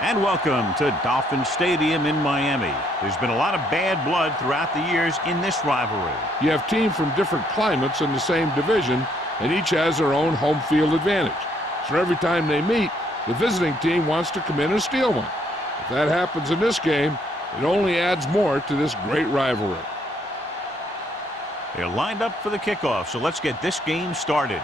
And welcome to Dolphin Stadium in Miami. There's been a lot of bad blood throughout the years in this rivalry. You have teams from different climates in the same division, and each has their own home field advantage. So every time they meet, the visiting team wants to come in and steal one. If that happens in this game, it only adds more to this great rivalry. They're lined up for the kickoff, so let's get this game started.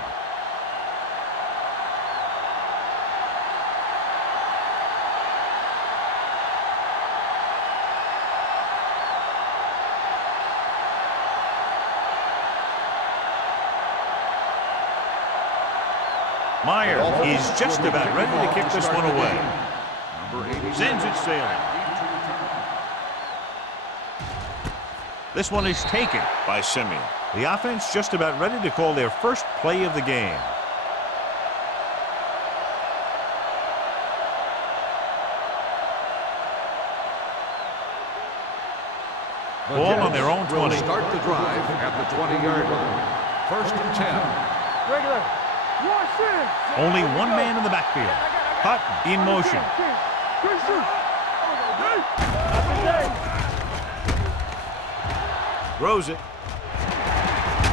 Meyer is just about ready to kick this one away. Sends it sailing. This one is taken by Simeon. The offense just about ready to call their first play of the game. Ball on their own 20. Start the drive at the 20-yard line. 1st and 10. Regular. Only one man in the backfield. Hutton in motion. Throws it.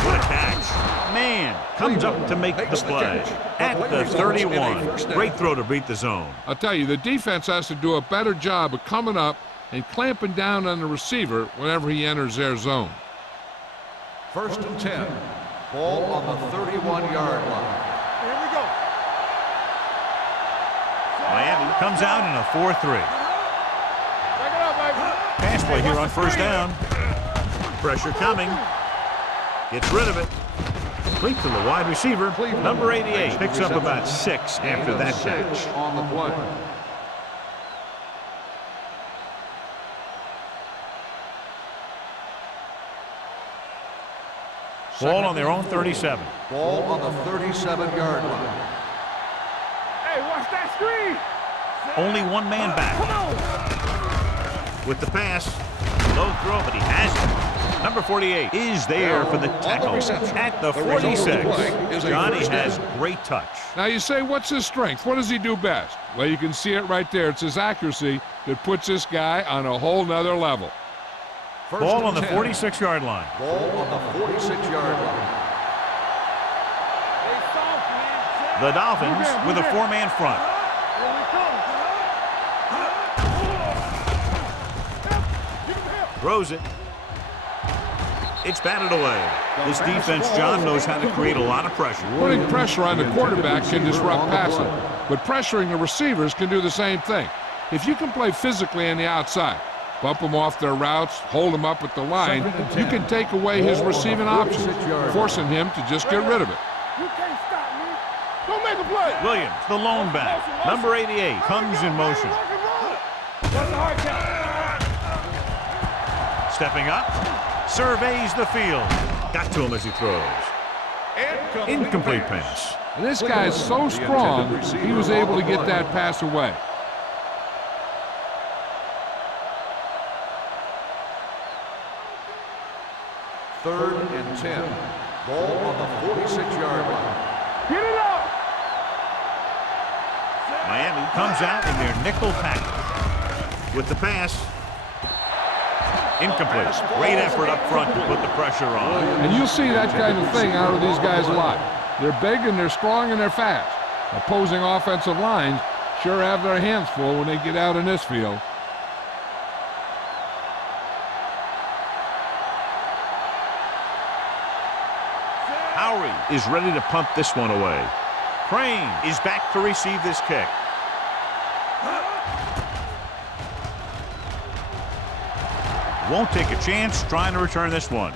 What a catch. Man comes up to make the play. At the 31. Great throw to beat the zone. I'll tell you, the defense has to do a better job of coming up and clamping down on the receiver whenever he enters their zone. 1st and 10. Ball on the 31-yard line. Here we go. Miami comes out in a 4-3. Back it up, baby. Pass play here on 1st down. Pressure coming. Gets rid of it. Complete to the wide receiver. Number 88 picks up about 6 after that catch. On the play. Ball on their own 37. Ball on the 37-yard line. Hey, watch that screen. Only one man back. Come on. With the pass. Low throw, but he has it. Number 48 is there for the tackle at the 46. Johnny has great touch. Now you say, what's his strength? What does he do best? Well, you can see it right there. It's his accuracy that puts this guy on a whole nother level. Ball on the 46-yard line. Ball on the 46-yard line. The Dolphins with a 4-man front. Throws it. It's batted away. This defense, John, knows how to create a lot of pressure. Putting pressure on the quarterback can disrupt passing, but pressuring the receivers can do the same thing. If you can play physically on the outside, bump them off their routes, hold them up at the line, you can take away his receiving options, forcing him to just get rid of it. You can't stop me. Don't make a play. Williams, the lone back. Number 88 comes in motion. Stepping up, surveys the field. Got to him as he throws. Incomplete pass. And this guy is so strong, he was able to get that pass away. Third and 10. Ball on the 46-yard line. Get it up. Miami comes out in their nickel package. With the pass. Incomplete. Great effort up front to put the pressure on. And you'll see that kind of thing out of these guys a lot. They're big and they're strong and they're fast. Opposing offensive lines sure have their hands full when they get out in this field. Howery is ready to punt this one away. Crane is back to receive this kick. Won't take a chance trying to return this one.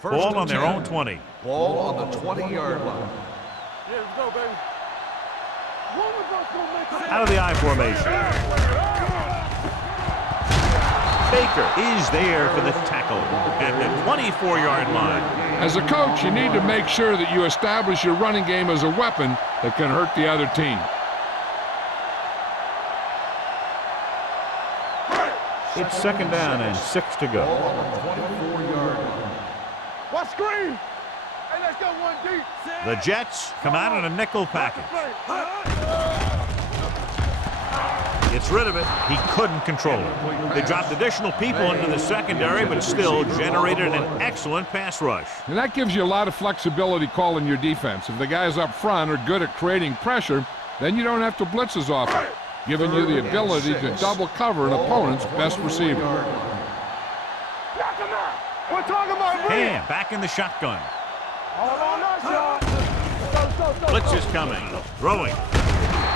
Ball on their own 20. Ball on the 20-yard line. Yeah, let's go, baby. Out of the I formation. Baker is there for the tackle at the 24-yard line. As a coach, you need to make sure that you establish your running game as a weapon that can hurt the other team. It's second down and 6 to go. Ball on the 24-yard line. What screen? Hey, let's go one deep. The Jets come out in a nickel package. Gets rid of it. He couldn't control it. They dropped additional people into the secondary, but still generated an excellent pass rush. And that gives you a lot of flexibility calling your defense. If the guys up front are good at creating pressure, then you don't have to blitz as often, giving you the ability to double cover an opponent's best receiver. Knock him out. We're talking about Ham back in the shotgun. Hold on, not shot. Go. Blitz is coming. Throwing.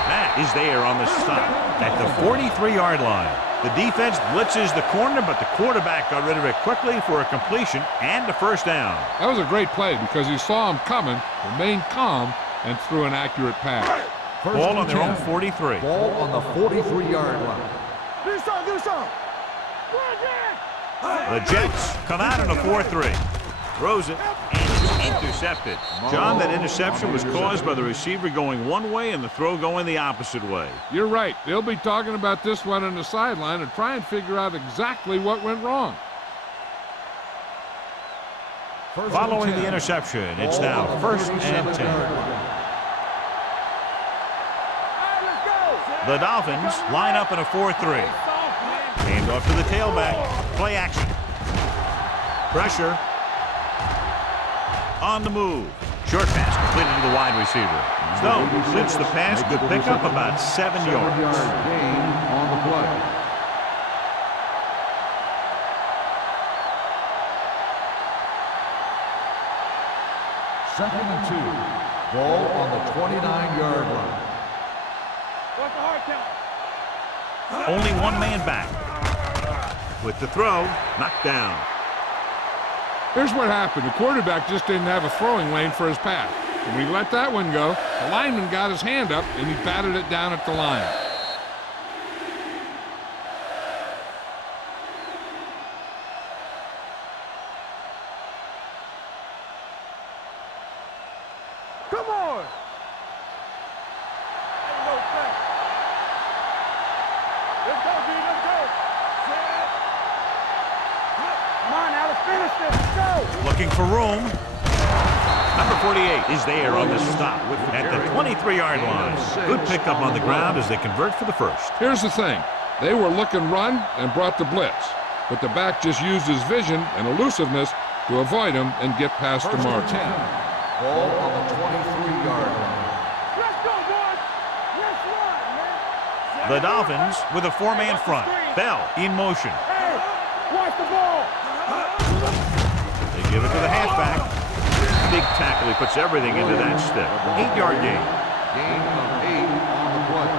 Matt is there on the stop at the 43-yard line. The defense blitzes the corner, but the quarterback got rid of it quickly for a completion and a first down. That was a great play because he saw him coming, remained calm, and threw an accurate pass. Ball on their own 43. Ball on the 43-yard line. Do something. The Jets come out in a 4-3. Throws it, and it's intercepted. John, that interception was caused by the receiver going one way and the throw going the opposite way. You're right. They'll be talking about this one on the sideline and try and figure out exactly what went wrong. Following the interception, it's now first and 10. The Dolphins line up in a 4-3. Hand off to the tailback. Play action. Pressure. On the move. Short pass completed to the wide receiver. Stone completes the pass. Good pickup, about 7 yards. Gain on the play. Second and 2. Ball on the 29-yard line. What's the hard count? Only one man back. With the throw, knocked down. Here's what happened. The quarterback just didn't have a throwing lane for his pass. When we let that one go, the lineman got his hand up and he batted it down at the line. Come on. Ain't no thing. Let's go, D. Let's go. Come on, now let's finish this. Let's go. Looking for room. Number 48 is there on the stop at the 23-yard line. Good pickup on the ground as they convert for the first. Here's the thing. They were looking run and brought the blitz. But the back just used his vision and elusiveness to avoid him and get past the First and margin. 10. Ball on the 23-yard line. Let's go, boys. Let's run, man. The Dolphins with a four-man front. Bell in motion. Hey, watch the ball. They give it to the halfback. Big tackle. He puts everything into that step. 8-yard gain. Gain of 8 on the play.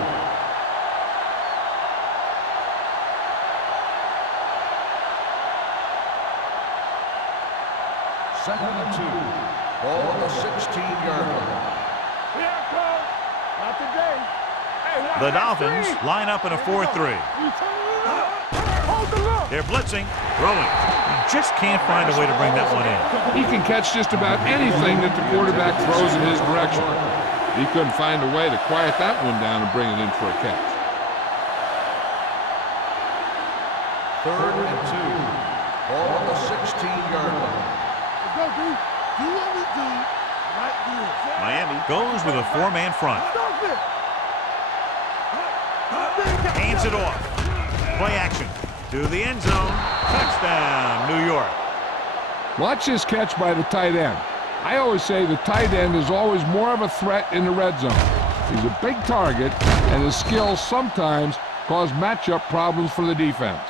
Second and 2. Ball on the 16-yard line. Here it comes. Not today. Hey, watch The that Dolphins screen. line up in a 4-3. Hold the look. They're blitzing, throwing. He just can't find a way to bring that one in. He can catch just about anything that the quarterback throws in his direction. He couldn't find a way to quiet that one down and bring it in for a catch. Third and 2. Ball on the 16-yard line. Let's go, D. Do what we do right here. Miami goes with a four-man front. Stop it. Hands it off. Play action. To the end zone. Touchdown, New York. Watch this catch by the tight end. I always say the tight end is always more of a threat in the red zone. He's a big target, and his skills sometimes cause matchup problems for the defense.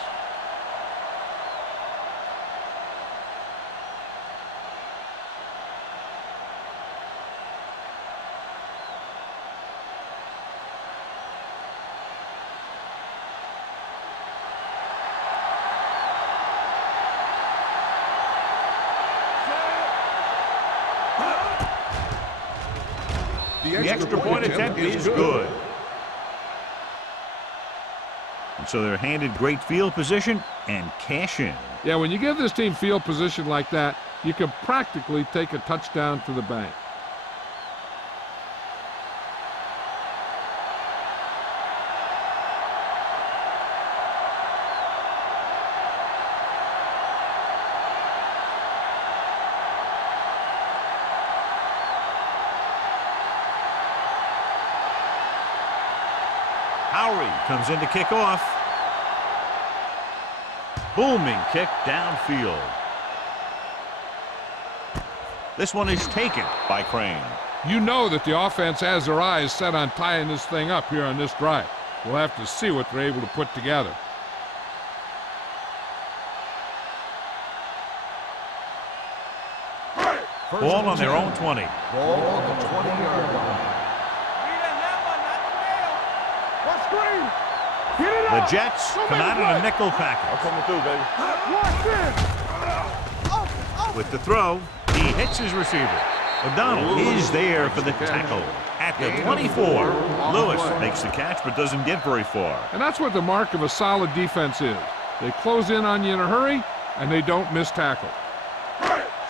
The extra point attempt is good. And so they're handed great field position and cash in. Yeah, when you give this team field position like that, you can practically take a touchdown to the bank. comes in to kick off. Booming kick downfield. This one is taken by Crane. You know that the offense has their eyes set on tying this thing up here on this drive. We'll have to see what they're able to put together. Ball on their own 20. Ball on the 20-yard line. The Jets come out in a nickel package. Coming through, baby. With the throw, he hits his receiver. O'Donnell is there for the tackle. At the 24, Lewis makes the catch but doesn't get very far. And that's what the mark of a solid defense is. They close in on you in a hurry, and they don't miss tackle.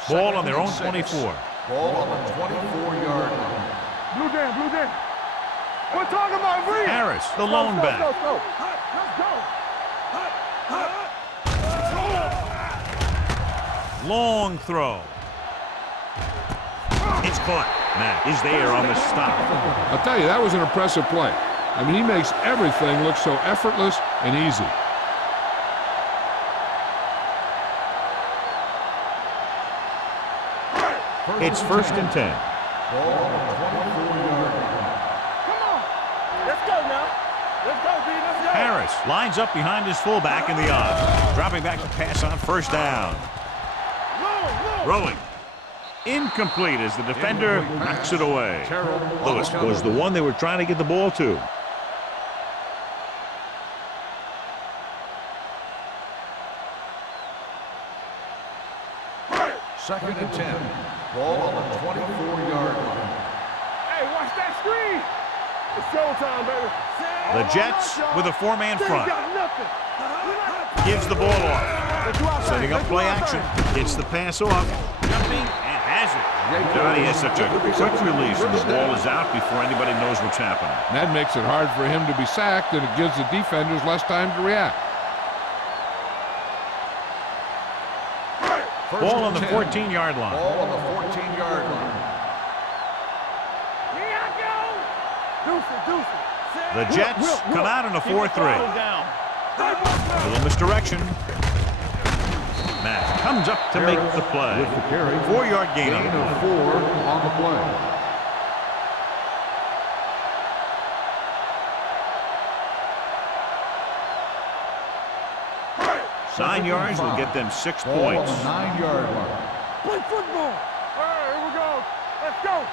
Ball on their own 24. Ball on the 24-yard line. Blue Dan. We're talking about Reed. Harris, the lone back. Let's go. Long throw. It's caught. Matt is there on the stop. I'll tell you, that was an impressive play. I mean, he makes everything look so effortless and easy. It's 1st and 10. Ball on the 24-yard line. Let's go now. Let's go, B. Let's go. Harris lines up behind his fullback in the odd. Dropping back to pass on 1st down. Throwing. Incomplete as the defender knocks it away. Lewis was the one they were trying to get the ball to. Second and 10. Ball on the 24-yard line. Hey, watch that screen. It's showtime, baby. The Jets with a 4-man front. Got nothing. Gives the ball off. Setting up play action. Gets the pass off. Jumping and has it. Johnny has such a quick release and the ball is out before anybody knows what's happening. And that makes it hard for him to be sacked, and it gives the defenders less time to react. Ball on the 14-yard line. Ball on the 14-yard line. Here I go. Deuce. The Jets come out in a 4-3. A little misdirection. Matt comes up to make the play. 4-yard gain on the play. 4 on the play. Nine yards will get them 6 Ball on points. the 9-yard line. Play football. All right, here we go. Let's go.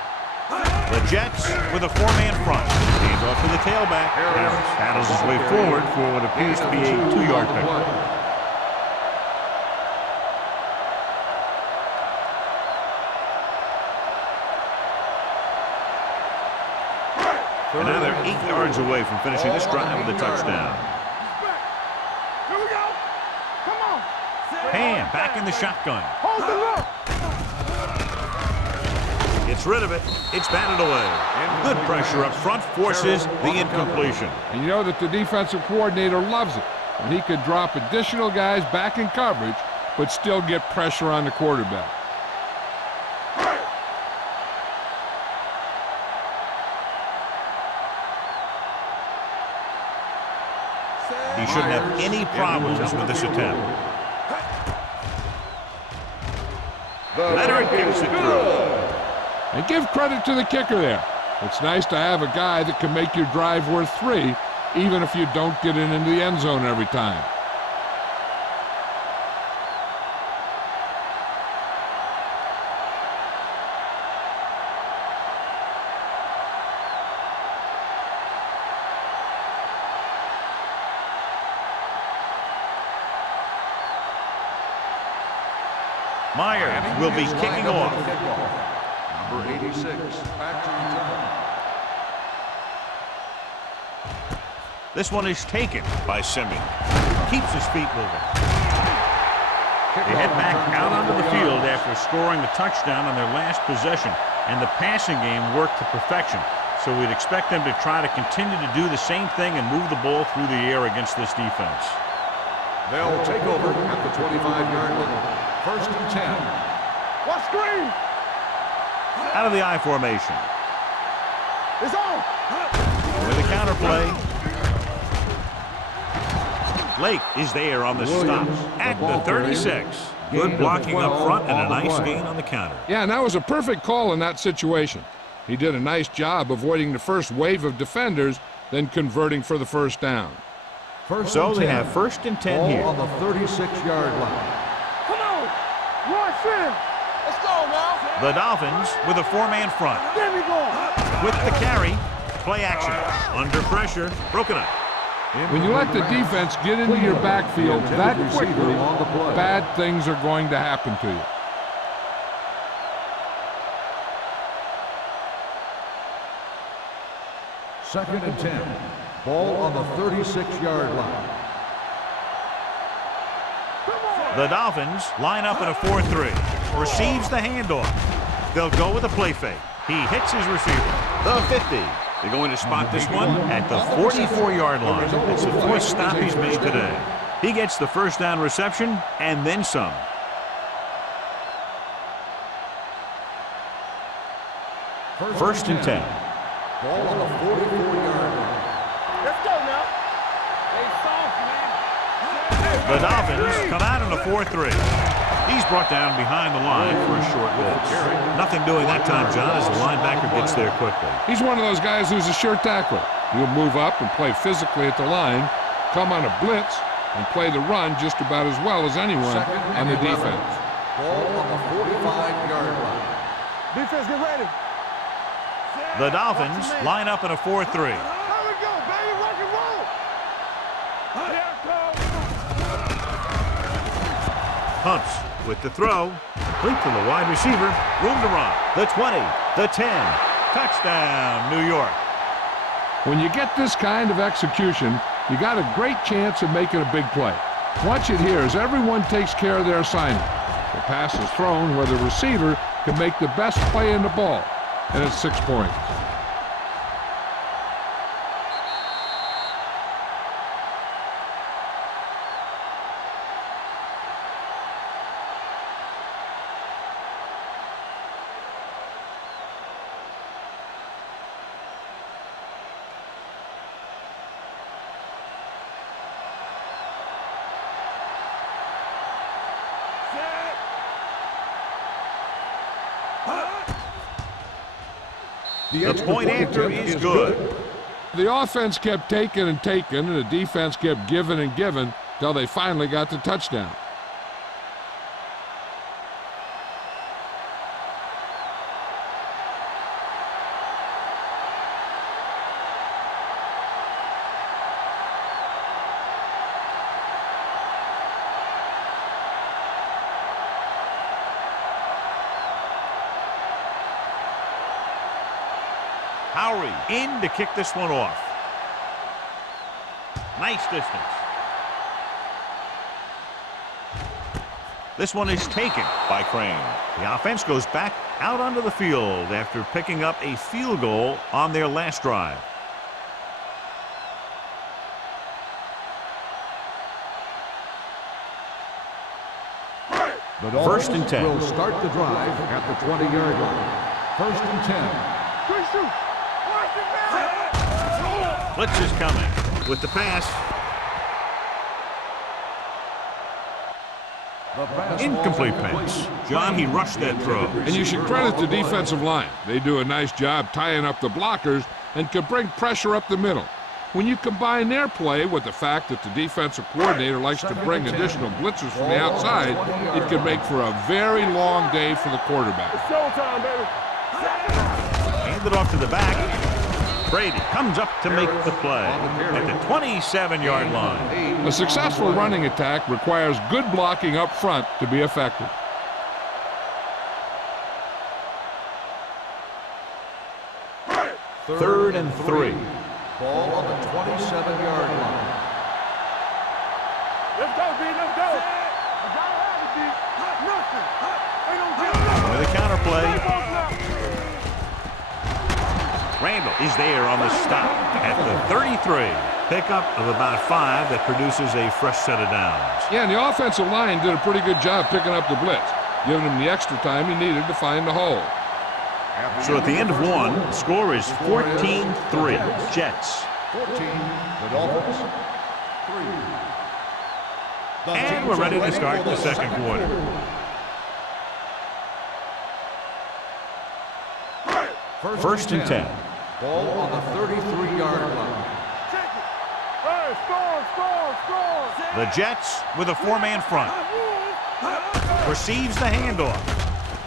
The Jets with a 4-man front. Hands off to the tailback. Harris paddles his way forward for what appears to be a 2-yard pickup. And now they're 8 yards away from finishing this drive with a touchdown. Here we go. Come on. Ham back in the shotgun. Hold the look. Gets rid of it. It's batted away. Good pressure up front forces the incompletion. And you know that the defensive coordinator loves it. And he could drop additional guys back in coverage, but still get pressure on the quarterback. He shouldn't have any problems with this attempt. Leonard gets it through. And give credit to the kicker there. It's nice to have a guy that can make your drive worth 3, even if you don't get it into the end zone every time. Myers will be kicking off. Number 86, back to return. This one is taken by Simeon. Keeps his feet moving. They head back out onto the field after scoring a touchdown on their last possession, and the passing game worked to perfection. So we'd expect them to try to continue to do the same thing and move the ball through the air against this defense. They'll take over at the 25-yard line. 1st and 10. What screen? Out of the I formation. It's on. With a counter play. Lake is there on the stop at the 36. Good blocking up front and a nice gain on the counter. Yeah, and that was a perfect call in that situation. He did a nice job avoiding the first wave of defenders, then converting for the first down. So they have 1st and 10 here. On the 36-yard line. Come on. Rush in. Let's go now. The Dolphins with a 4-man front. There we go. With the carry, play action. Under pressure, broken up. When you let the defense get into your backfield that quickly, bad things are going to happen to you. Second and 10. Ball on the 36-yard line. The Dolphins line up in a 4-3. Receives the handoff. They'll go with a play fake. He hits his receiver. The 50. They're going to spot this one at the 44-yard line. It's the 4th stop he's made today. He gets the first down reception and then some. First and 10. Ball on the 44-yard line. Let's go now. Hey, soft, man. The Dolphins come out in a 4-3. He's brought down behind the line for a short blitz. Nothing doing that time, John, as the linebacker gets there quickly. He's one of those guys who's a sure tackler. He'll move up and play physically at the line, come on a blitz, and play the run just about as well as anyone on the defense. Ball on the 45-yard line. Defense, get ready. The Dolphins line up in a 4-3. Here we go, baby. Rock and roll. Here it comes. Hunts with the throw. Link to the wide receiver. Room to run. The 20. The 10. Touchdown, New York. When you get this kind of execution, you got a great chance of making a big play. Watch it here as everyone takes care of their assignment. The pass is thrown where the receiver can make the best play in the ball, and it's 6 points. The point after is good. The offense kept taking and taking, and the defense kept giving and giving till they finally got the touchdown. Howery in to kick this one off. Nice distance. This one is taken by Crane. The offense goes back out onto the field after picking up a field goal on their last drive. The Dolphins 1st and 10. will start the drive at the 20-yard line. 1st and 10. Quick shoot. Watch it, man. Blitz is coming with the pass. The pass Incomplete ball pass. John, he rushed that throw. And you should credit the defensive line. They do a nice job tying up the blockers and can bring pressure up the middle. When you combine their play with the fact that the defensive coordinator likes to bring additional blitzers from the outside, it can make for a very long day for the quarterback. It's showtime, baby. Handed off to the back. Brady comes up to make the play at the 27-yard line. A successful running attack requires good blocking up front to be effective. Third and 3. Ball on the 27-yard line. Let's go, B. Let's go. Nothing. Ain't no deal. With a counter play. Randall is there on the stop at the 33. Pickup of about 5 that produces a fresh set of downs. Yeah, and the offensive line did a pretty good job picking up the blitz, giving him the extra time he needed to find the hole. So at the end of 1, the score is 14-3. Jets. 14, the Dolphins. 3. And we're ready to start the second quarter. First and 10. Ball on the 33-yard line. Hey, score. The Jets with a four-man front. Receives the handoff.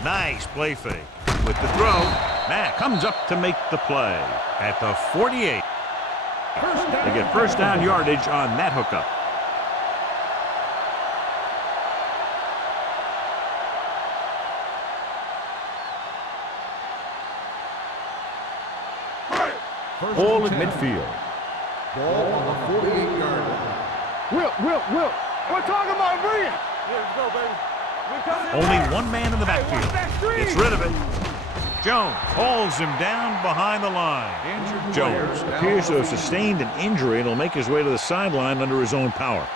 Nice play fake. With the throw, Matt comes up to make the play at the 48. They get first down yardage on that hookup. Ball at midfield. Ball on the 48-yard line. Will. We're talking about brilliant. Yeah, let's go, baby. Only one man in the backfield. Gets rid of it. Jones hauls him down behind the line. Jones appears to have sustained an injury and will make his way to the sideline under his own power.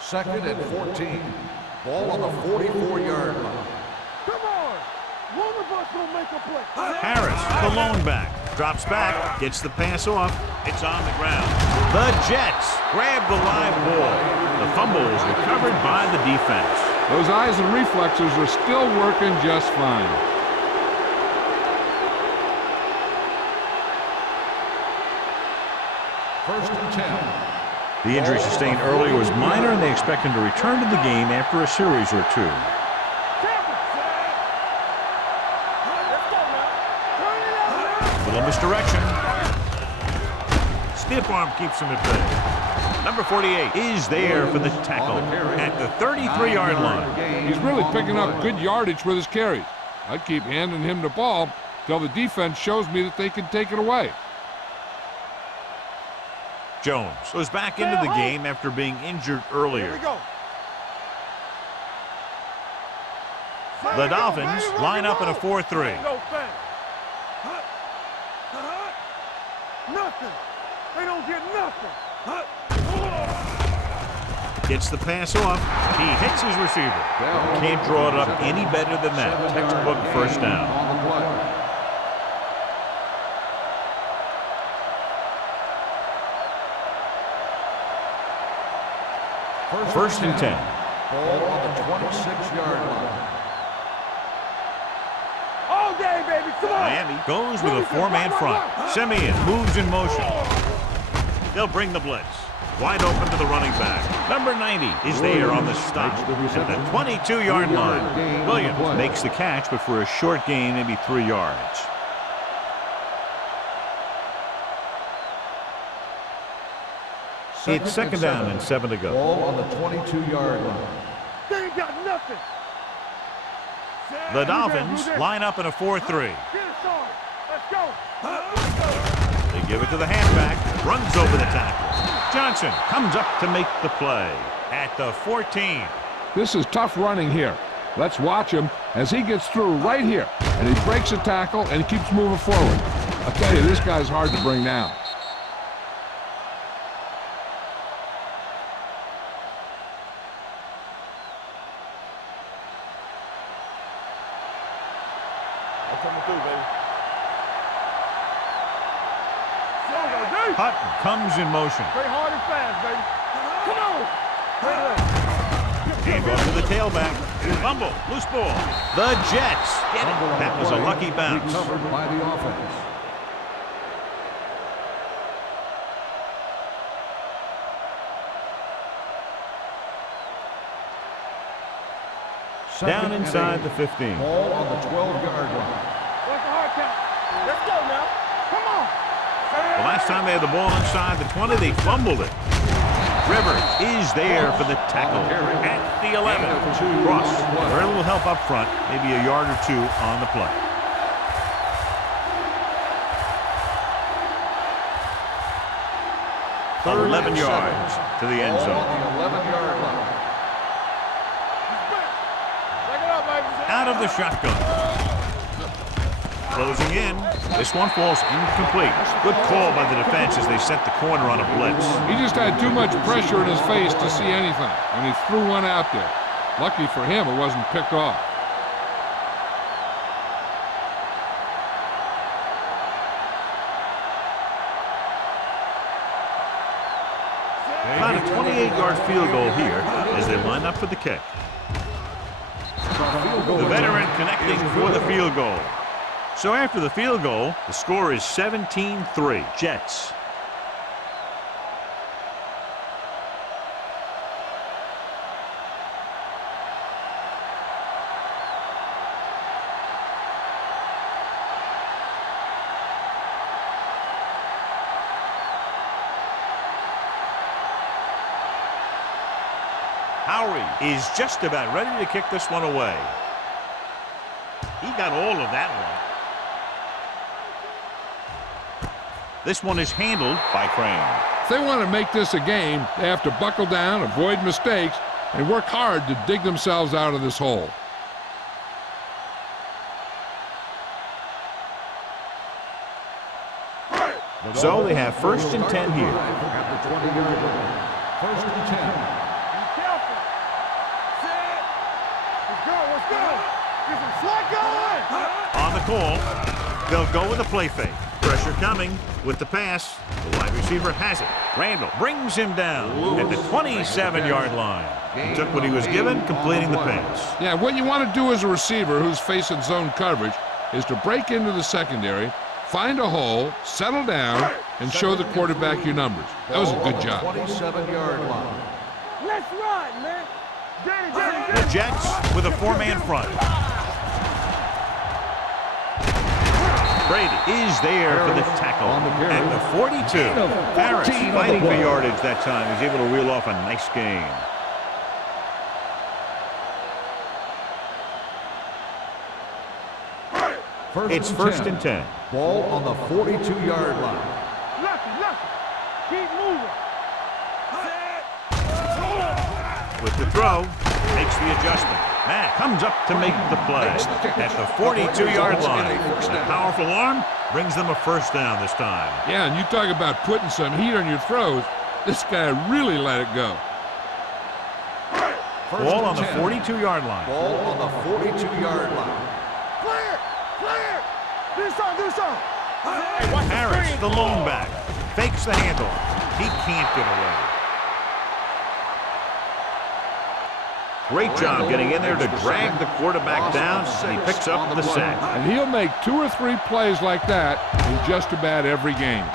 Second and 14. Ball on the 44-yard line. Come on. One of us will make a play. Harris, the lone back, drops back, gets the pass off. It's on the ground. The Jets grab the live ball. The fumble is recovered by the defense. Those eyes and reflexes are still working just fine. First and 10. The injury sustained earlier was minor, and they expect him to return to the game after a series or two. Little misdirection. Stiff arm keeps him at bay. Number 48 is there for the tackle at the 33-yard line. He's really picking up good yardage with his carries. I'd keep handing him the ball till the defense shows me that they can take it away. Jones goes back into the game after being injured earlier. The Dolphins line up in a 4-3. Nothing. They don't get nothing. Gets the pass off. He hits his receiver. Can't draw it up any better than that. Textbook first down. First and 10. Ball on the 26-yard line. All day, baby. Come on. Miami goes with a four-man front. Simeon moves in motion. They'll bring the blitz. Wide open to the running back. Number 90 is there on the stop at the 22-yard line. Williams makes the catch, but for a short gain, maybe 3 yards. It's second down and 7 to go. Ball on the 22-yard line. They ain't got nothing. The Dolphins line up in a 4-3. Get it started. Let's go. They give it to the halfback. Runs over the tackle. Johnson comes up to make the play at the 14. This is tough running here. Let's watch him as he gets through right here. And he breaks a tackle and he keeps moving forward. I'll tell you, this guy's hard to bring down. Hutton comes in motion. Play hard and fast, baby. Come on. Hand off to the tailback. Fumble. Loose ball. The Jets get it. That was a lucky bounce. Recovered by the offense. Down inside the 15. Ball on the 12-yard line. What's the hard count? Let's go now. Come on. The last time they had the ball inside the 20, they fumbled it. Rivers is there for the tackle at the 11. Cross very little help up front, maybe a yard or two on the play. Third 11 yards to the end zone. Ball on the 11-yard line. Out of the shotgun. Closing in. This one falls incomplete. Good call by the defense as they set the corner on a blitz. He just had too much pressure in his face to see anything, and he threw one out there. Lucky for him, it wasn't picked off. want a 28-yard field goal here as they line up for the kick. The veteran connecting for the field goal. So after the field goal, the score is 17-3, Jets. Howery is just about ready to kick this one away. He got all of that one. This one is handled by Crane. If they want to make this a game, they have to buckle down, avoid mistakes, and work hard to dig themselves out of this hole. So they have 1st and 10 here. At the 20-yard line. 1st and 10. Let's go. Get some slack going. On the call, they'll go with a play fake. Pressure coming with the pass. The wide receiver has it. Randall brings him down at the 27-yard line. He took what he was given, completing the pass. Yeah, what you want to do as a receiver who's facing zone coverage is to break into the secondary, find a hole, settle down, and show the quarterback your numbers. That was a good job. 27-yard line. Let's run, man. The Jets with a 4-man front. Brady is there for the tackle at the 42. Harris fighting for yardage that time. He's able to reel off a nice gain. It's 1st and 10. Ball on the 42-yard line. Lucky. Keep moving. With the throw, makes the adjustment. Matt comes up to make the play at the 42-yard line. A powerful arm brings them a 1st down this time. Yeah, and you talk about putting some heat on your throws. This guy really let it go. Ball on the 42-yard line. Ball on the 42-yard line. Clear. Do something. Harris, the lone back, fakes the handle. He can't get away. Great job getting in there to drag the quarterback down, and he picks up the sack. And he'll make 2 or 3 plays like that in just about every game.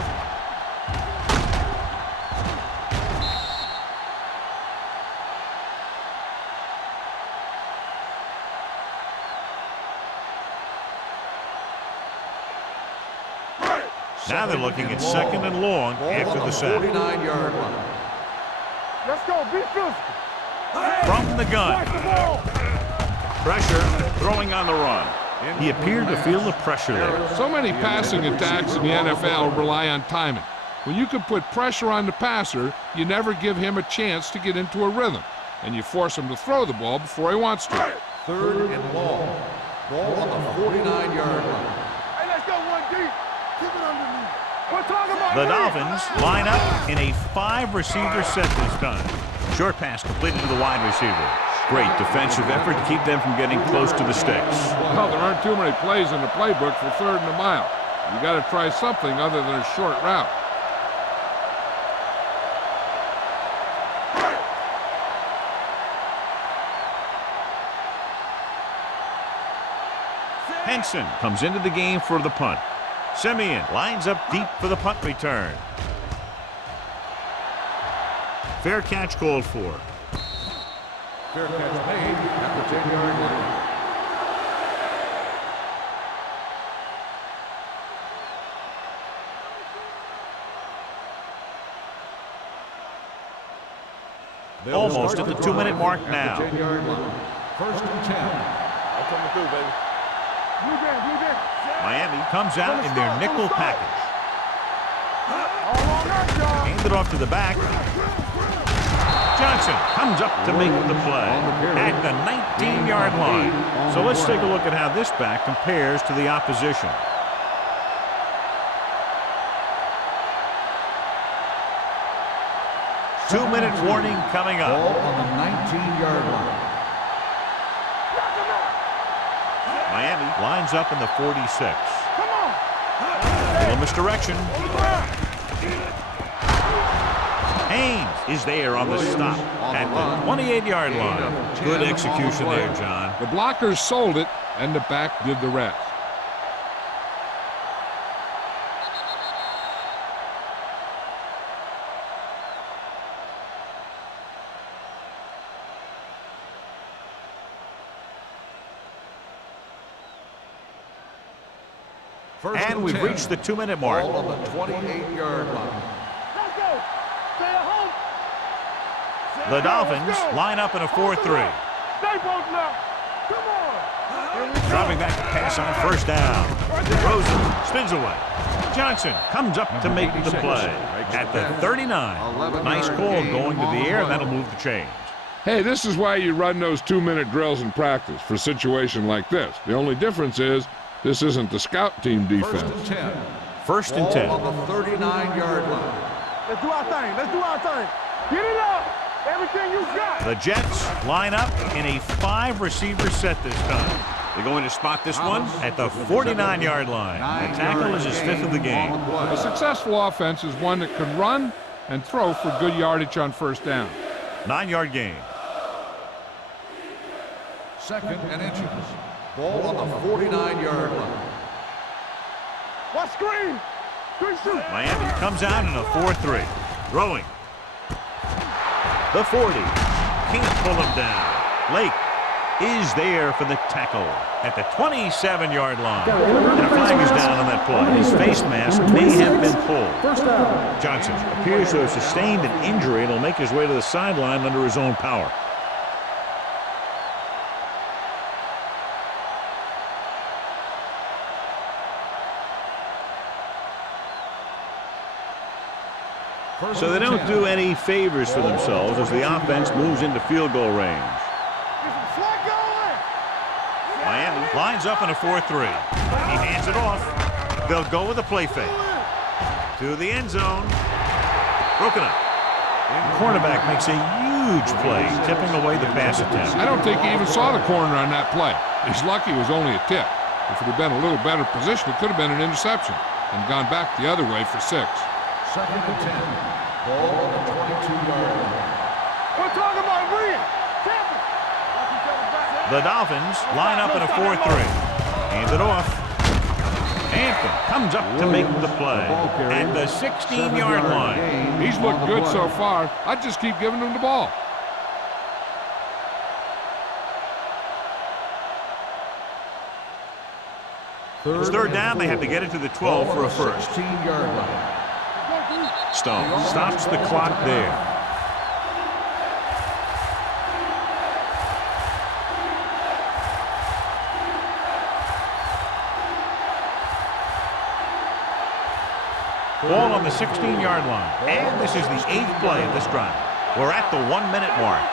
Now they're looking at 2nd and long after the sack. 49-yard line. Let's go. Be physical. From the gun. Pressure, throwing on the run. He appeared to feel the pressure there. So many passing attacks in the NFL rely on timing. When you can put pressure on the passer, you never give him a chance to get into a rhythm, and you force him to throw the ball before he wants to. 3rd and long. Ball on the 49-yard line. Hey, let's go 1 deep. Keep it underneath. We're talking about The Dolphins line up in a 5-receiver set this time. Short pass completed to the wide receiver. Great defensive effort to keep them from getting close to the sticks. Well, there aren't too many plays in the playbook for 3rd and a mile. You got to try something other than a short route. Henson comes into the game for the punt. Simeon lines up deep for the punt return. Fair catch called for. Fair catch made at the 10-yard line. Almost at the 2-minute mark now. 10-yard line. 1st and 10. That's coming through, baby. Blue game. Miami comes out in their nickel package. All on that, y'all. Hand it off to the back. Johnson comes up to make the play at the 19-yard line. So let's take a look at how this back compares to the opposition. Two-minute warning coming up. Ball on the 19-yard line. Miami lines up in the 46. Come on. Little misdirection. Haynes is there on the stop at the 28-yard line. Good execution there, John. The blockers sold it, and the back did the rest. And we've reached the 2-minute mark. Ball on the 28-yard line. Let's go. Stay at home. The Dolphins line up in a 4-3. Stay both now. Come on. Here we go. Dropping back to pass on first down. Rosen spins away. Johnson comes up to make the play at the 39. Nice call going to the air. That'll move the chains. Hey, this is why you run those 2-minute drills in practice for a situation like this. The only difference is this isn't the scout team defense. First and 10. Ball on the 39-yard line. Let's do our thing. Let's do our thing. Get it up. Everything you got. The Jets line up in a 5-receiver set this time. They're going to spot this one at the 49-yard line. The tackle is his 5th of the game. A successful offense is one that can run and throw for good yardage on first down. 9-yard gain. Second and inches. Ball on the 49-yard line. What screen? Good shoot. Miami comes out in a 4-3. Throwing. The 40. Can't pull him down. Lake is there for the tackle at the 27-yard line. And a flag is down on that play. His face mask may have been pulled. Johnson appears to have sustained an injury and will make his way to the sideline under his own power. So they don't do any favors for themselves as the offense moves into field goal range. Flag going. Miami lines up in a 4-3. He hands it off. They'll go with a play fake. To the end zone. Broken up. The cornerback makes a huge play, tipping away the pass attempt. I don't think he even saw the corner on that play. He's lucky it was only a tip. If it had been a little better position, it could have been an interception and gone back the other way for 6. Second and 10. Ball on the 22-yard line. We're talking about win. The Dolphins line up in a 4-3. Hand it off. Anthem comes up to make the play at the 16-yard line. He's looked good so far. I'd just keep giving him the ball. It's third down. They have to get it to the 12 for a first. 16-yard line. Stone stops the clock there. Ball on the 16-yard line. And this is the 8th play of this drive. We're at the 1-minute mark.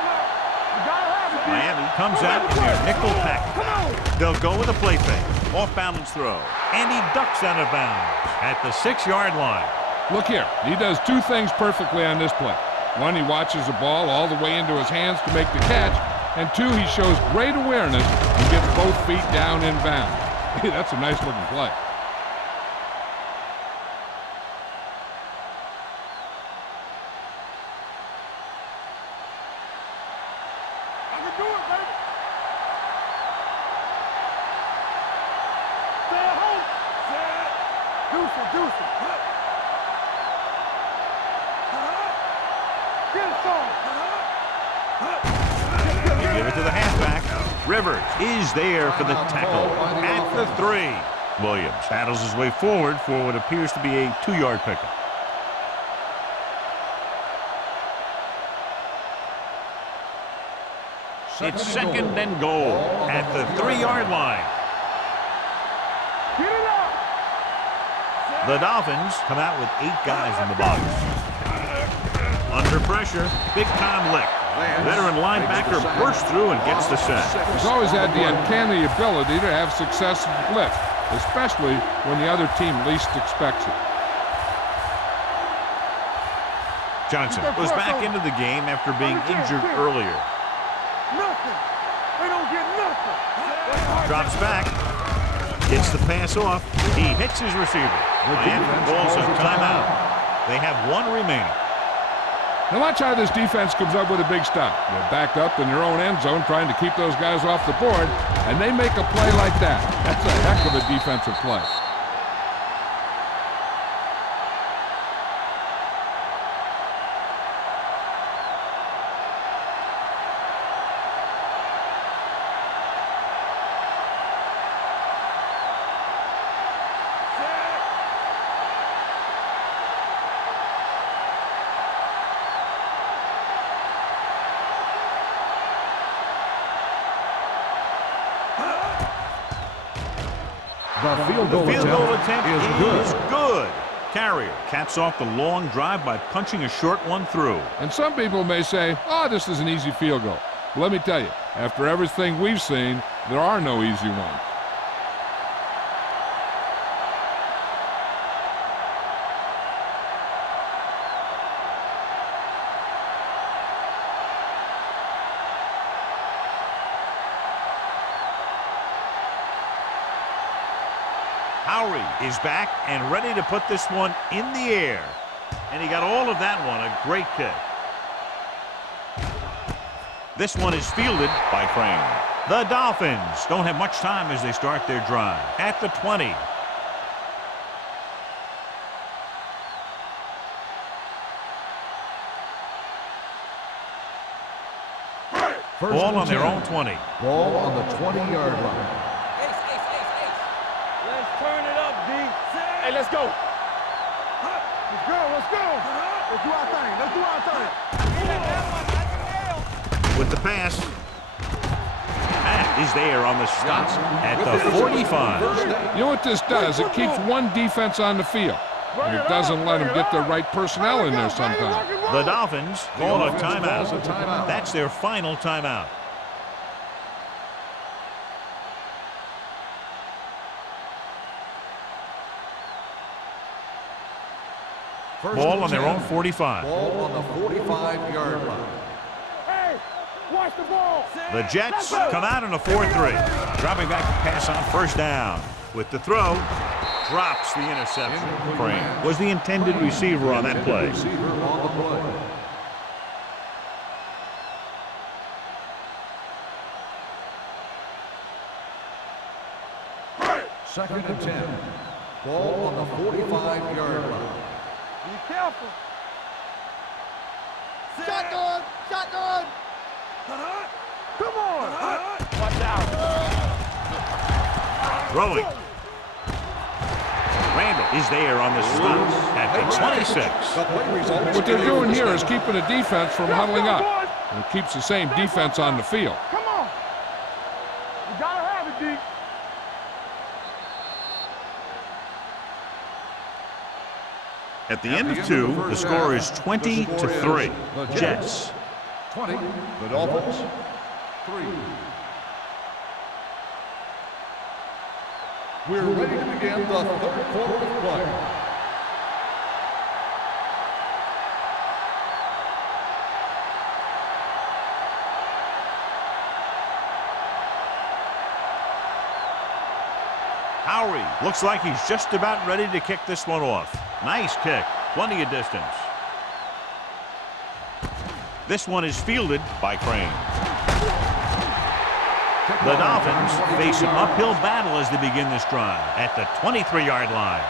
Miami comes out in their nickel package. They'll go with a play fake. Off-balance throw. And he ducks out of bounds at the 6-yard line. Look here. He does 2 things perfectly on this play. 1, he watches the ball all the way into his hands to make the catch. And 2, he shows great awareness and gets both feet down in bounds. Hey, that's a nice-looking play. I can do it, baby. Stay at home. Deuce it, deuce it. Get it, son. They give it to the halfback. Rivers is there for the tackle at the 3. Williams battles his way forward for what appears to be a 2-yard pickup. It's second and goal at the 3-yard line. Get it up. The Dolphins come out with 8 guys in the box. Under pressure, Big Tom Lick. Veteran linebacker bursts through and gets the sack. He's always had the uncanny ability to have success in the blitz, especially when the other team least expects it. Johnson was back into the game after being injured earlier. Nothing. They don't get nothing. Drops back. Gets the pass off. He hits his receiver. Miami calls a timeout. They have 1 remaining. Now watch how this defense comes up with a big stop. They're backed up in their own end zone trying to keep those guys off the board, and they make a play like that. That's a heck of a defensive play. The field goal attempt is good. Carrier caps off the long drive by punching a short one through. And some people may say, oh, this is an easy field goal. Well, let me tell you, after everything we've seen, there are no easy ones. Howery is back and ready to put this one in the air. And he got all of that one, a great kick. This one is fielded by Crane. The Dolphins don't have much time as they start their drive. At the 20. Ball on their own 20. Ball on the 20-yard line. Let's turn it up, D. Hey, let's go. Let's go, let's go. Let's do our thing, let's do our thing. With the pass. Matt is there on the stop at the 45. You know what this does? It keeps one defense on the field. And it doesn't let them get the right personnel in there sometimes. The Dolphins call a timeout. That's their final timeout. Ball on their own 45. Ball on the 45-yard line. Hey, watch the ball. The Jets come out in a 4-3. Dropping back to pass on first down. With the throw, drops the interception. Crane was the intended receiver on that play. Receiver on the play. Second and 10. Ball on the 45-yard line. Be careful. Shotgun! Shotgun! Come on. Watch out. Throwing. Randall is there on the stop at the 26. What they're doing here is keeping the defense from huddling up. And it keeps the same defense on the field. Come on. You gotta have it, D. At the end of 2, the score is 20-3. Jets. 20. The Dolphins. 3. We're ready to begin the third quarter of play. Howery looks like he's just about ready to kick this one off. Nice kick. Plenty of distance. This one is fielded by Crane. The Dolphins face an uphill battle as they begin this drive at the 23-yard line.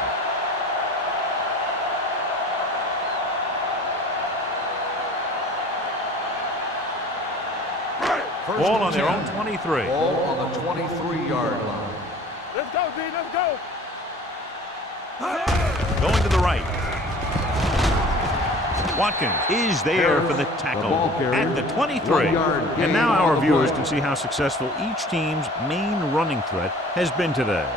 Ball on their own 23. Ball on the 23-yard line. Let's go, D. Let's go. Going to the right. Watkins is there for the tackle at the 23. And now our viewers can see how successful each team's main running threat has been today.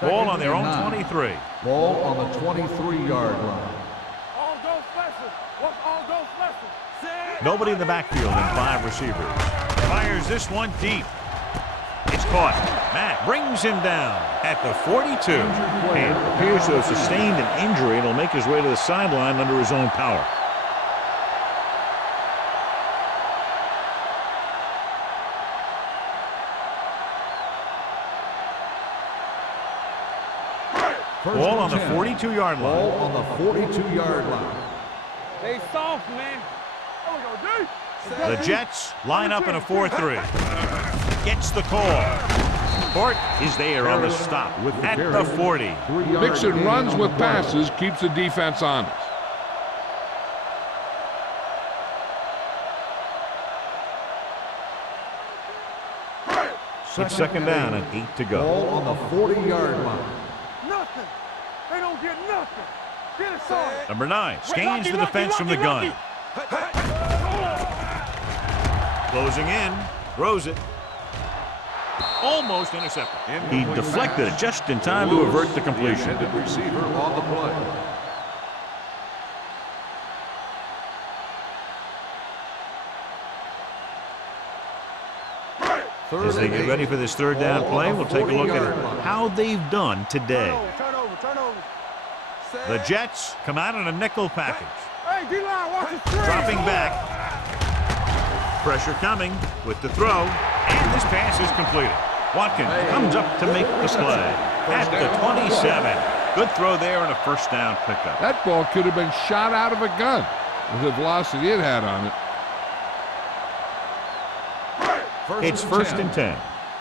Ball on their own 23. Ball on the 23-yard line. All go special. What's all go special? Nobody in the backfield and 5 receivers. Fires this one deep. It's caught. Matt brings him down at the 42. And appears to have sustained an injury and will make his way to the sideline under his own power. Ball on the 42-yard line. Ball on the 42-yard line. Stay soft, man. There we go, D. The Jets line up in a 4-3. Gets the call. Court is there on the stop at the 40. Mixing runs with passes keeps the defense honest. It's second down and 8 to go. Ball on the 40-yard line. Nothing. They don't get nothing. Get it started. Number 9 scans the defense from the gun. Closing in, throws it. Almost intercepted. He deflected it just in time to avert the completion. Intended receiver on the play. As they get ready for this third down play, we'll take a look at how they've done today. Turn over. The Jets come out in a nickel package. Hey, D-line, watch the screen. Dropping back. Pressure coming with the throw. And this pass is completed. Watkins comes up to make the play at the 27. Good throw there and a first down pickup. That ball could have been shot out of a gun with the velocity it had on it. It's first and 10.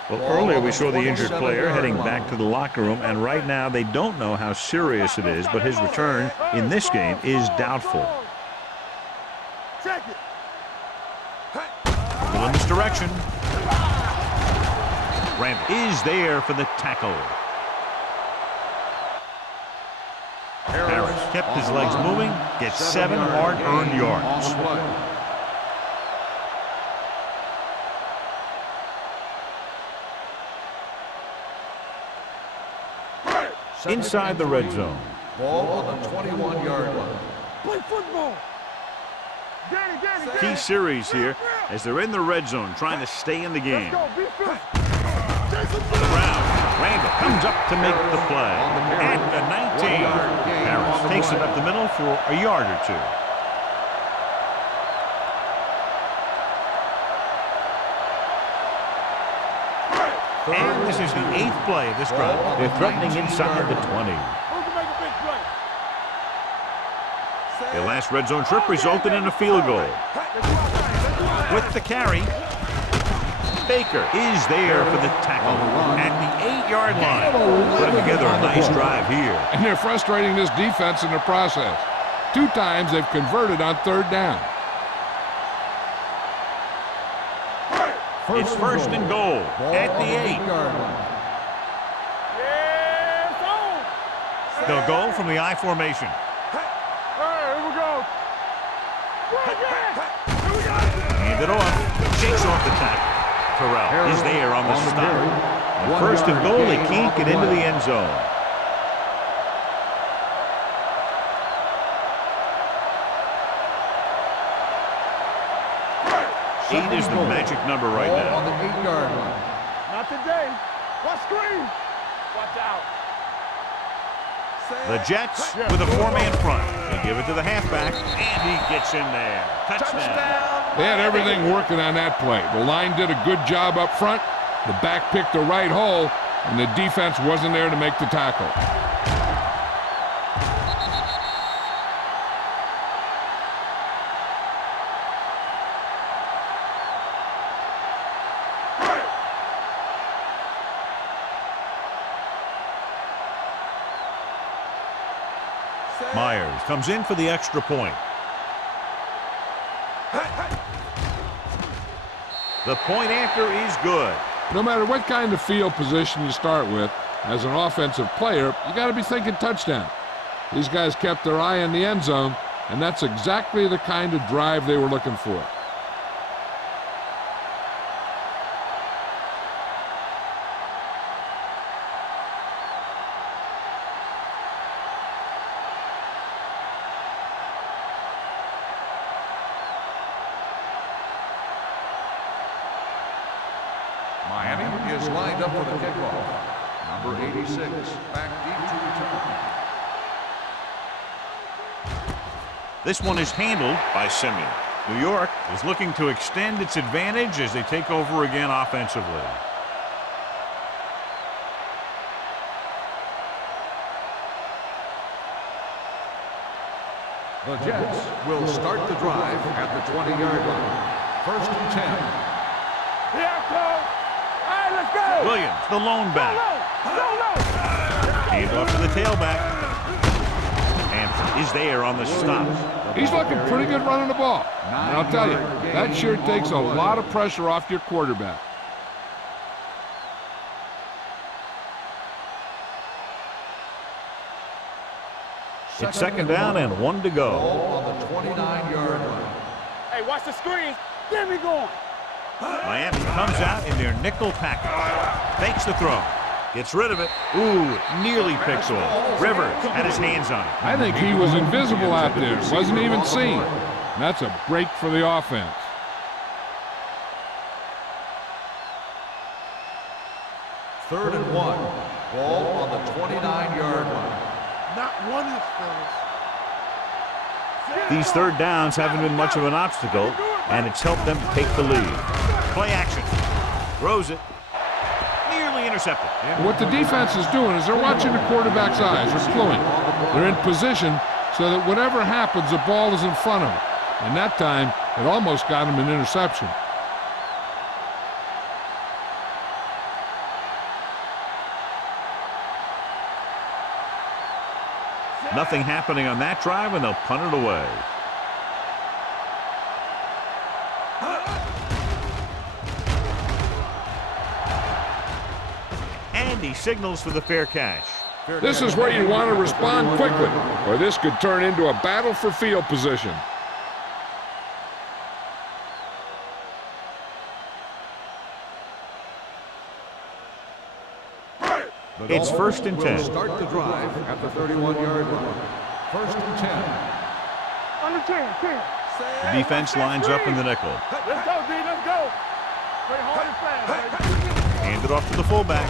Well, earlier we saw the injured player heading back to the locker room, and right now they don't know how serious it is, but his return in this game is doubtful. Check it. In this direction. Randall is there for the tackle. Harris kept his legs moving, gets 7 hard-earned yards. Inside the red zone. Ball on the 21-yard line. Play football. Danny. Key series here as they're in the red zone trying to stay in the game. Let's go, be fierce. Around. Randall comes up to make the play. At the 19. Harris takes it up the middle for a yard or two. And this is the 8th play of this drive. They're threatening inside the 20. Who can make a big play? Their last red zone trip resulted in a field goal. With the carry, Baker is there for the tackle at the 8-yard line. Putting together a nice drive here. And they're frustrating this defense in the process. 2 times they've converted on third down. It's first and goal at the 8. Yeah, it's on. They'll go from the I formation. Here we go. Hand it off. Shakes off the tackle. Terrell is there on the stop. And first and goal, they can't get into the end zone. Eight is the magic number right now. On the 8-yard line. Not today. Watch screen. Watch out. The Jets with a 4-man front. They give it to the halfback, and he gets in there. Touchdown. They had everything working on that play. The line did a good job up front. The back picked the right hole, and the defense wasn't there to make the tackle. Myers comes in for the extra point. The point after is good. No matter what kind of field position you start with, as an offensive player, you got to be thinking touchdown. These guys kept their eye on the end zone, and that's exactly the kind of drive they were looking for. Miami is lined up for the kickoff. Number 86, back deep to return. This one is handled by Simeon. New York is looking to extend its advantage as they take over again offensively. The Jets will start the drive at the 20-yard line. 1st and 10. Here, coach. All right, let's go. Williams, the lone back. Hand off to the tailback. Hampton is there on the stop. He's looking pretty good running the ball. And I'll tell you, that sure takes a lot of pressure off your quarterback. It's 2nd down and 1 to go. Ball on the 29-yard line. Hey, watch the screen. Get me going. Miami comes out in their nickel package. Fakes the throw. Gets rid of it. Ooh, nearly picks off. Rivers had his hands on it. I think he was invisible out there. Wasn't even seen. And that's a break for the offense. Third and 1. Ball on the 29-yard line. Not one is finished. These third downs haven't been much of an obstacle, and it's helped them take the lead. Play action. Throws it. Nearly intercepted. What the defense is doing is they're watching the quarterback's eyes. They're cluing. They're in position so that whatever happens, the ball is in front of them. And that time, it almost got him an interception. Nothing happening on that drive, and they'll punt it away. And he signals for the fair catch. This is where you want to respond quickly, or this could turn into a battle for field position. It's 1st and 10. Start the drive at the 31-yard line. 1st and 10. Under 10, 10. The defense lines up in the nickel. Let's go, D. Let's go. Play hard and fast, baby. Hand it off to the fullback.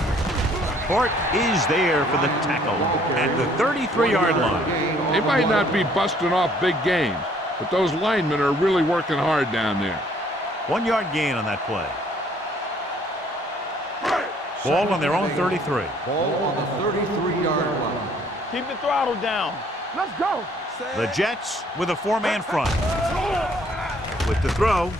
Hart is there for the tackle at the 33-yard line. They might not be busting off big games, but those linemen are really working hard down there. 1-yard gain on that play. Ball on their own 33. Ball on the 33-yard line. Keep the throttle down. Let's go. The Jets with a 4-man front. With the throw,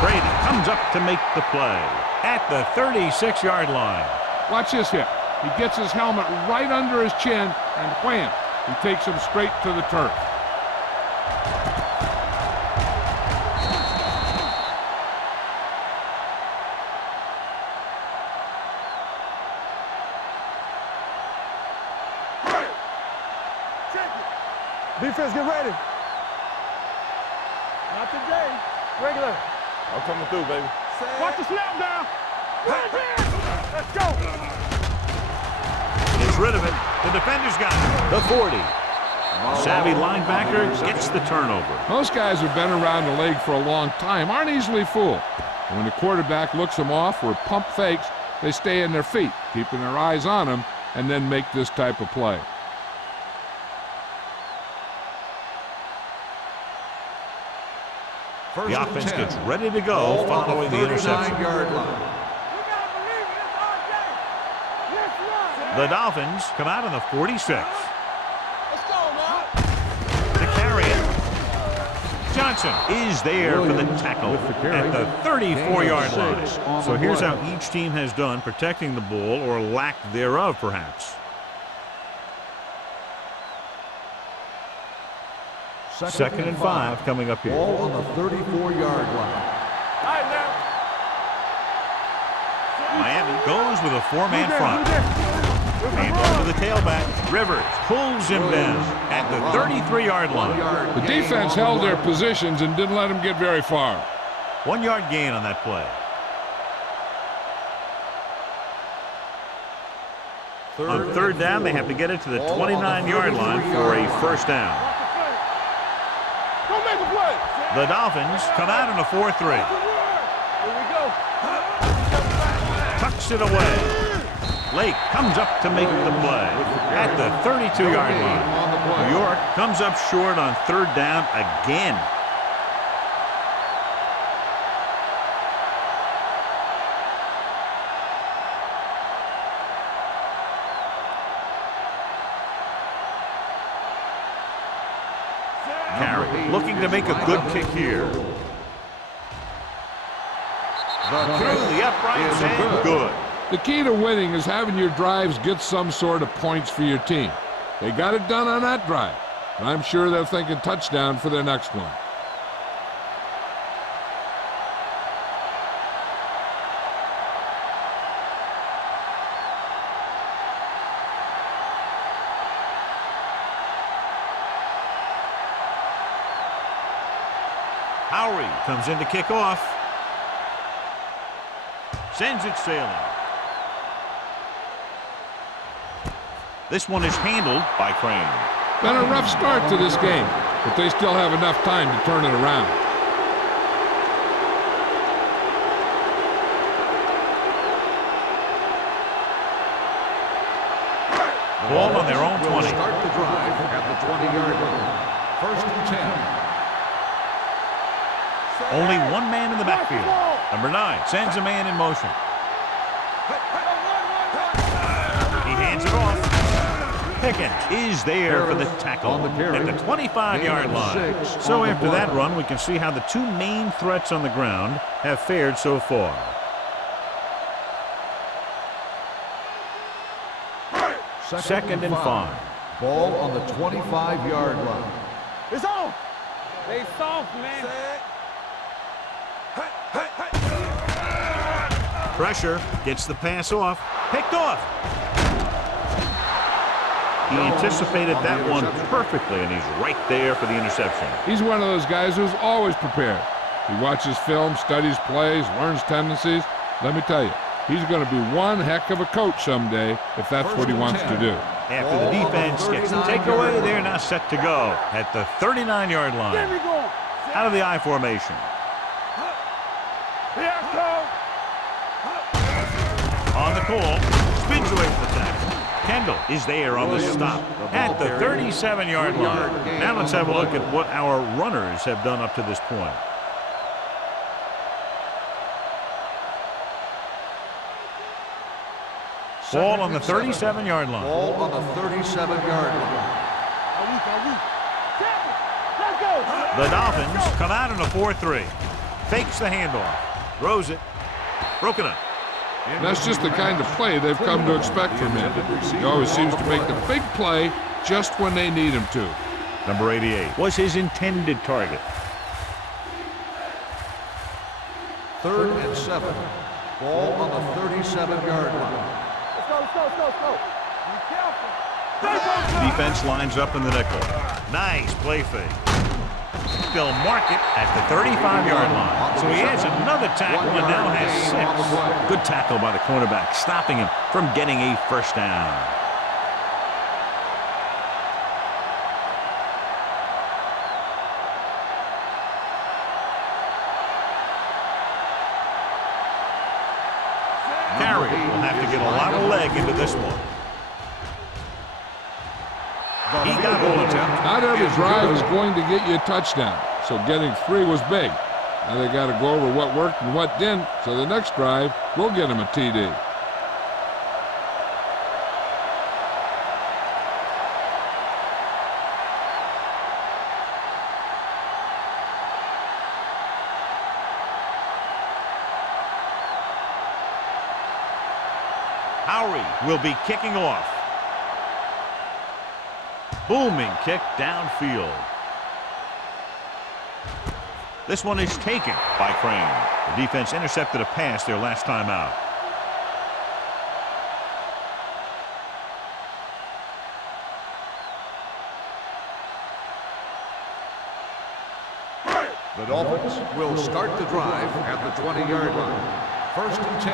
Brady comes up to make the play at the 36-yard line. Watch this hit. He gets his helmet right under his chin, and wham, he takes him straight to the turf. Defense, get ready. Not today. Regular. I'm coming through, baby. Watch the snap down. Let's go. Gets rid of it. The defender's got it. The 40. Savvy linebacker gets the turnover. Most guys who've been around the league for a long time aren't easily fooled. And when the quarterback looks them off or pump fakes, they stay in their feet, keeping their eyes on them, and then make this type of play. The offense gets ready to go following the interception. The Dolphins come out on the 46. Let's go now. To carry it. Johnson is there for the tackle at the 34-yard line. So here's how each team has done protecting the ball, or lack thereof, perhaps. Second and 5 coming up here. Ball on the 34-yard line. All right, now. Miami goes with a 4-man front. Hand off to the tailback. Rivers pulls him down at the 33-yard line. The defense held their positions and didn't let them get very far. 1-yard gain on that play. On third down, they have to get it to the 29-yard line for a first down. Don't make a play. The Dolphins come out in a 4-3. Here we go. Tucks it away. Lake comes up to make the play at the 32-yard line. New York comes up short on third down again. looking to make a good kick here. Through the uprights and good. The key to winning is having your drives get some sort of points for your team. They got it done on that drive, and I'm sure they're thinking touchdown for their next one. Howery comes in to kick off. Sends it sailing. This one is handled by Crane. Been a rough start to this game, but they still have enough time to turn it around. Ball on their own 20. Start the drive at the 20-yard line. 1st and 10. Only one man in the backfield. Number 9 sends a man in motion. He hands it off. Pickens is there for the tackle at the 25-yard line. So after that run, we can see how the two main threats on the ground have fared so far. Second and 5. Ball on the 25-yard line. It's on. They soft, man. Pressure gets the pass off. Picked off. He anticipated that one perfectly, and he's right there for the interception. He's one of those guys who's always prepared. He watches film, studies plays, learns tendencies. Let me tell you, he's going to be one heck of a coach someday if that's what he wants to do. After the defense gets the takeaway, they're now set to go at the 39-yard line. Out of the I formation. Here I come. On the call, spins away from the tackle. Kendall is there on the stop at the 37-yard line. Now let's have a look at what our runners have done up to this point. Ball on the 37-yard line. Ball on the 37-yard line. Let's go. The Dolphins come out in a 4-3. Fakes the handoff. Throws it. Broken up. That's just the kind of play they've come to expect from him. He always seems to make the big play just when they need him to. Number 88 was his intended target. 3rd and 7. Ball on the 37-yard line. Let's go. Be careful. Defense lines up in the nickel. Nice play fake. They'll mark it at the 35-yard line. So he adds another tackle and now has 6. Good tackle by the cornerback, stopping him from getting a first down. Carey will have to get a lot of leg into this one. He got hold of him. Not every drive is going to get you a touchdown, so getting 3 was big. Now they got to go over what worked and what didn't, so the next drive will get him a TD. Howery will be kicking off. Booming kick downfield. This one is taken by Crane. The defense intercepted a pass their last time out. The Dolphins will start the drive at the 20-yard line. 1st and 10.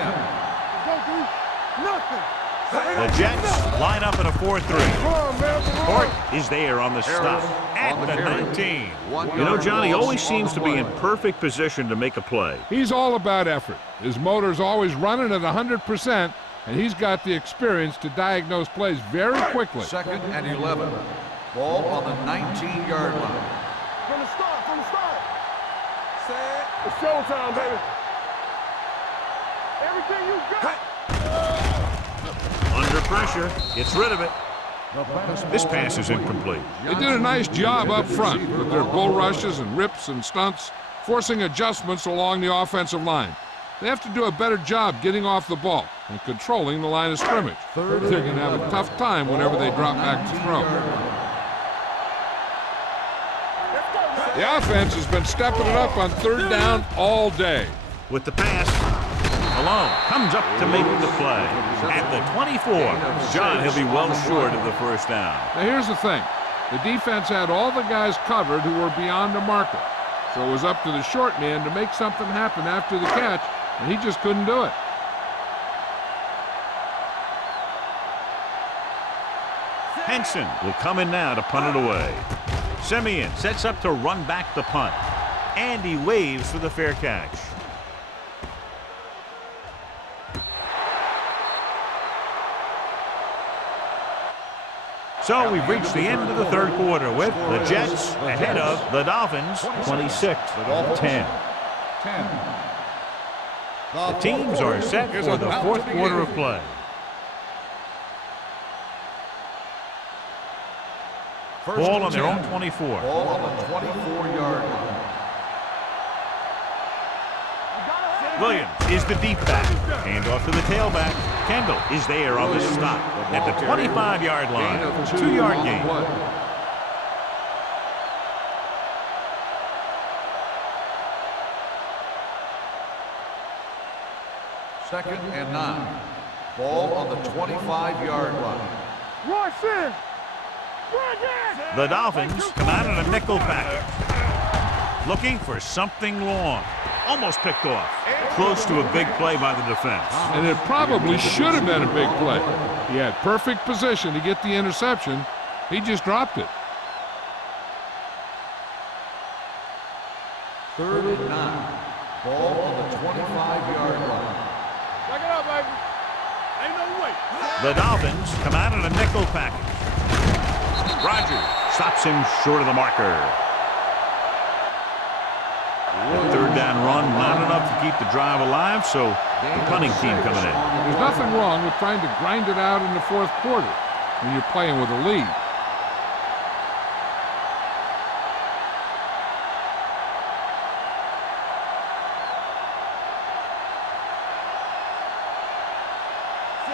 Let's go, dude. Nothing. The Jets line up in a 4-3. Court is there on the stop at the 19. You know, Johnny always seems to be in perfect position to make a play. He's all about effort. His motor's always running at 100%, and he's got the experience to diagnose plays very quickly. 2nd and 11. Ball on the 19-yard line. From the start. It's showtime, baby. Everything you got. Under pressure, gets rid of it. This pass is incomplete. They did a nice job up front with their bull rushes and rips and stunts, forcing adjustments along the offensive line. They have to do a better job getting off the ball and controlling the line of scrimmage. They're going to have a tough time whenever they drop back to throw. The offense has been stepping it up on third down all day. With the pass, Malone comes up to make the play. At the 24, John, he'll be well short of the first down. Now here's the thing. The defense had all the guys covered who were beyond the marker. So it was up to the short man to make something happen after the catch, and he just couldn't do it. Henson will come in now to punt it away. Simeon sets up to run back the punt. And he waves for the fair catch. So we've reached the end of the third quarter with the Jets ahead of the Dolphins 26-10. The teams are set for the fourth quarter of play. Ball on their own 24. Ball on the 24-yard line. Williams is the deep back. Hand off to the tailback. Kendall is there on the stop at the 25-yard line. 2-yard gain. Second and 9. Ball on the 25-yard line. Rush in. The Dolphins come out in a nickel package. Looking for something long. Almost picked off. Close to a big play by the defense. And it probably should have been a big play. He had perfect position to get the interception. He just dropped it. Third and 9. Ball on the 25-yard line. Back it up, baby. Ain't no way. The Dolphins come out in a nickel package. Rogers stops him short of the marker. The third down run, not enough to keep the drive alive, so the punting team coming in. There's nothing wrong with trying to grind it out in the fourth quarter when you're playing with a lead.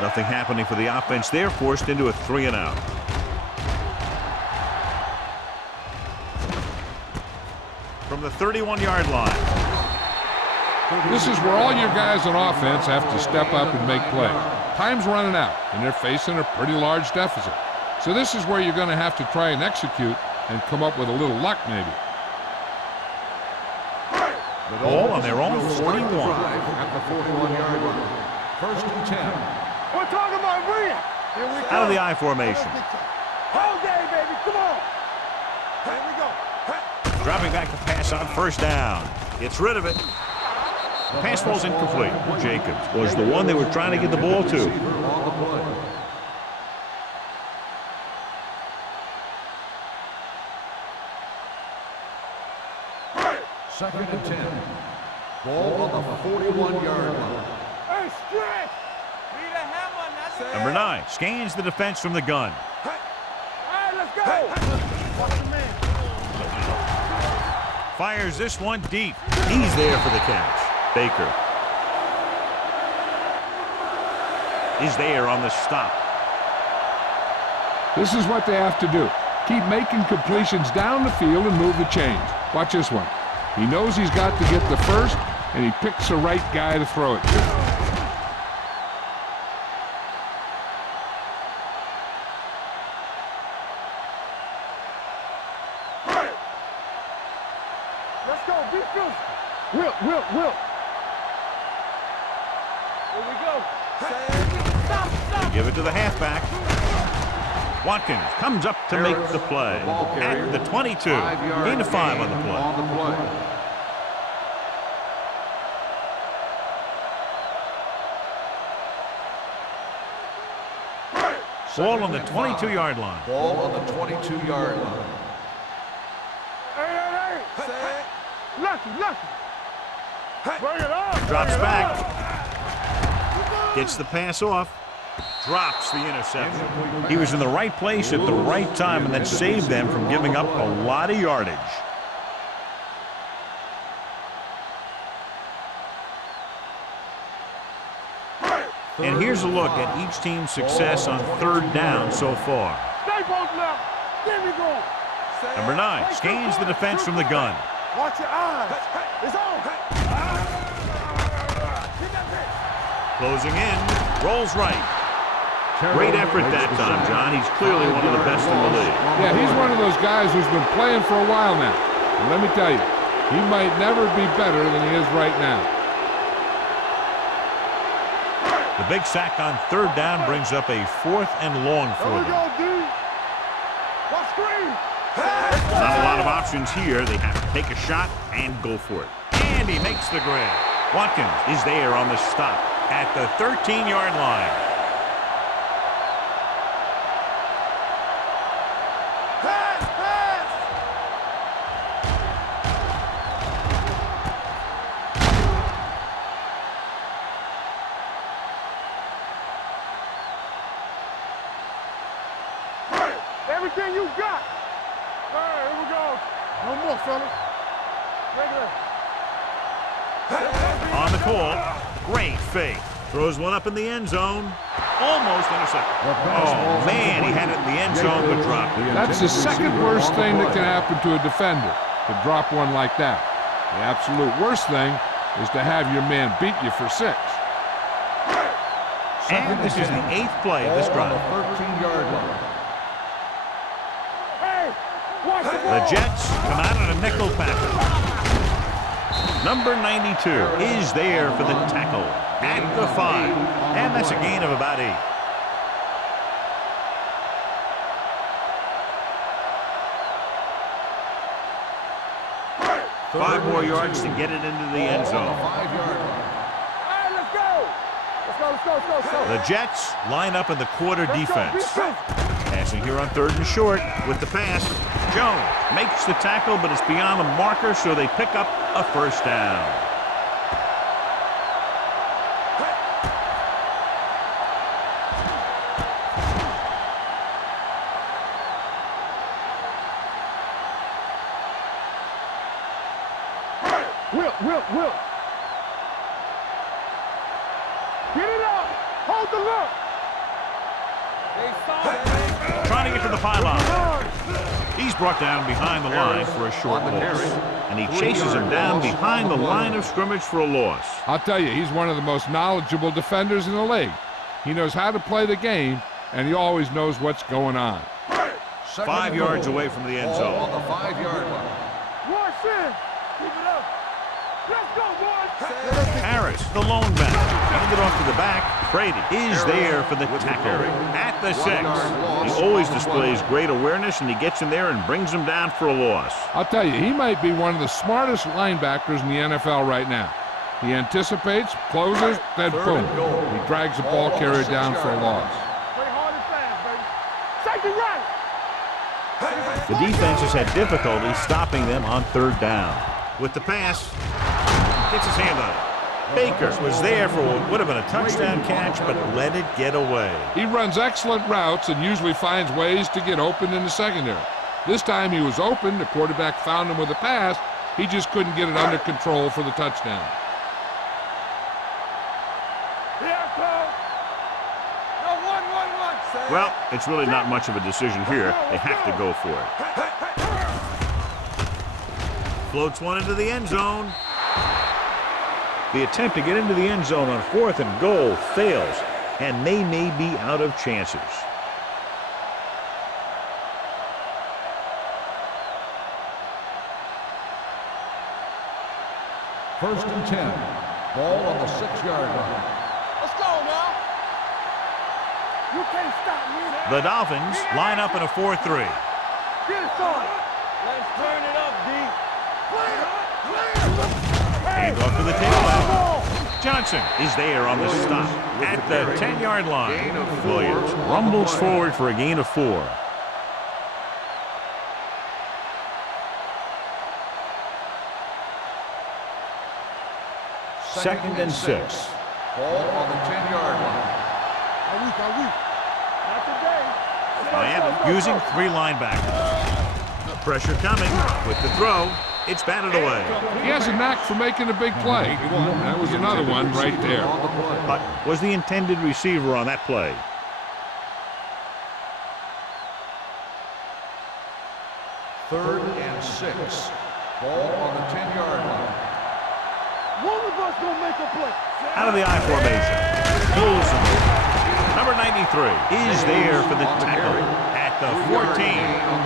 Nothing happening for the offense there, forced into a 3-and-out. From the 31-yard line. This is where all your guys on offense have to step up and make plays. Time's running out, and they're facing a pretty large deficit. So this is where you're going to have to try and execute and come up with a little luck, maybe. Ball on their own 41. At the 41-yard line. First and 10. We're talking about Rhea. Here we go. Out of the I formation. Whole day, baby. Come on. Here we go. Dropping back to pass on first down. Gets rid of it. The pass falls incomplete. Jacobs was the one they were trying to get the ball to. Second and 10. Ball on the 41-yard line. Hey, stretch. Number 9 scans the defense from the gun. All right, let's go. Watch the man. Fires this one deep. He's there for the catch. Baker is there on the stop. This is what they have to do. Keep making completions down the field and move the chains. Watch this one. He knows he's got to get the first, and he picks the right guy to throw it to. Will. Here we go. They give it to the halfback. Watkins comes up to make the play. At the 22. Gain of 5 on the play. Ball on the 22-yard line. Ball on the 22-yard line. Hey. Lucky. Bring it on. Drops back. Gets the pass off. Drops the interception. He was in the right place at the right time and then saved them from giving up a lot of yardage. And here's a look at each team's success on third down so far. Stay both left. There we go. Number 9 scans the defense from the gun. Watch your eyes. It's on. Closing in. Rolls right. Great effort that time, John. He's clearly one of the best in the league. Yeah, he's one of those guys who's been playing for a while now. And let me tell you, he might never be better than he is right now. The big sack on third down brings up a 4th and long for them. Not a lot of options here. They have to take a shot and go for it. And he makes the grab. Watkins is there on the stop at the 13-yard line. Everything you got. All right, here we go. No more, fellas. Regular. On the call, great fake. Throws one up in the end zone. Almost intercepted. Oh, man, he had it in the end zone, but dropped it. That's the second worst thing that can happen to a defender, to drop one like that. The absolute worst thing is to have your man beat you for 6. And this is the 8th play of this drive. 13-yard line. The Jets come out on a nickel package. Number 92 is there for the tackle at the 5. And that's a gain of about 8. Five more yards to get it into the end zone. The Jets line up in the quarter defense. Passing here on 3rd and short with the pass. Jones makes the tackle, but it's beyond the marker, so they pick up a 1st down. Will. Get it up. Hold the look. Trying to get to the pylon. He's brought down behind the line for a short loss. And he chases him down behind the line of scrimmage for a loss. I'll tell you, he's one of the most knowledgeable defenders in the league. He knows how to play the game, and he always knows what's going on. 5 yards away from the end zone. On the 5-yard line. Watch in. Keep it up. Let's go, boys. Harris, the lone back. Handed off to the back. Brady is there for the tackle at the 6. He always displays great awareness, and he gets in there and brings him down for a loss. I'll tell you, he might be one of the smartest linebackers in the NFL right now. He anticipates, closes, then boom. He drags the ball carrier down for a loss. Play hard and fast, baby. Safety right. The defense has had difficulty stopping them on 3rd down. With the pass, gets his hand on it. Baker was there for what would have been a touchdown catch, but let it get away. He runs excellent routes and usually finds ways to get open in the secondary. This time he was open, the quarterback found him with a pass, he just couldn't get it under control for the touchdown. Well, it's really not much of a decision here. They have to go for it. Floats one into the end zone. The attempt to get into the end zone on 4th and goal fails, and they may be out of chances. First and 10. Ball on the 6-yard line. Let's go now. You can't stop me. The Dolphins line up in a 4-3. Get it, son. Let's turn it up, D. Hand off to the tailback. Johnson is there on the stop at the 10-yard line. Williams rumbles forward for a gain of 4. Second and 6. Ball on the 10-yard line. Not today. Miami using 3 linebackers. Pressure coming with the throw. It's batted away. He has a knack for making a big play. That was another one right there. But was the intended receiver on that play. Third and 6. Ball on the 10-yard line. One of us gonna make a play. Out of the I formation. Pulls him. Number 93 is there for the tackle at the 14.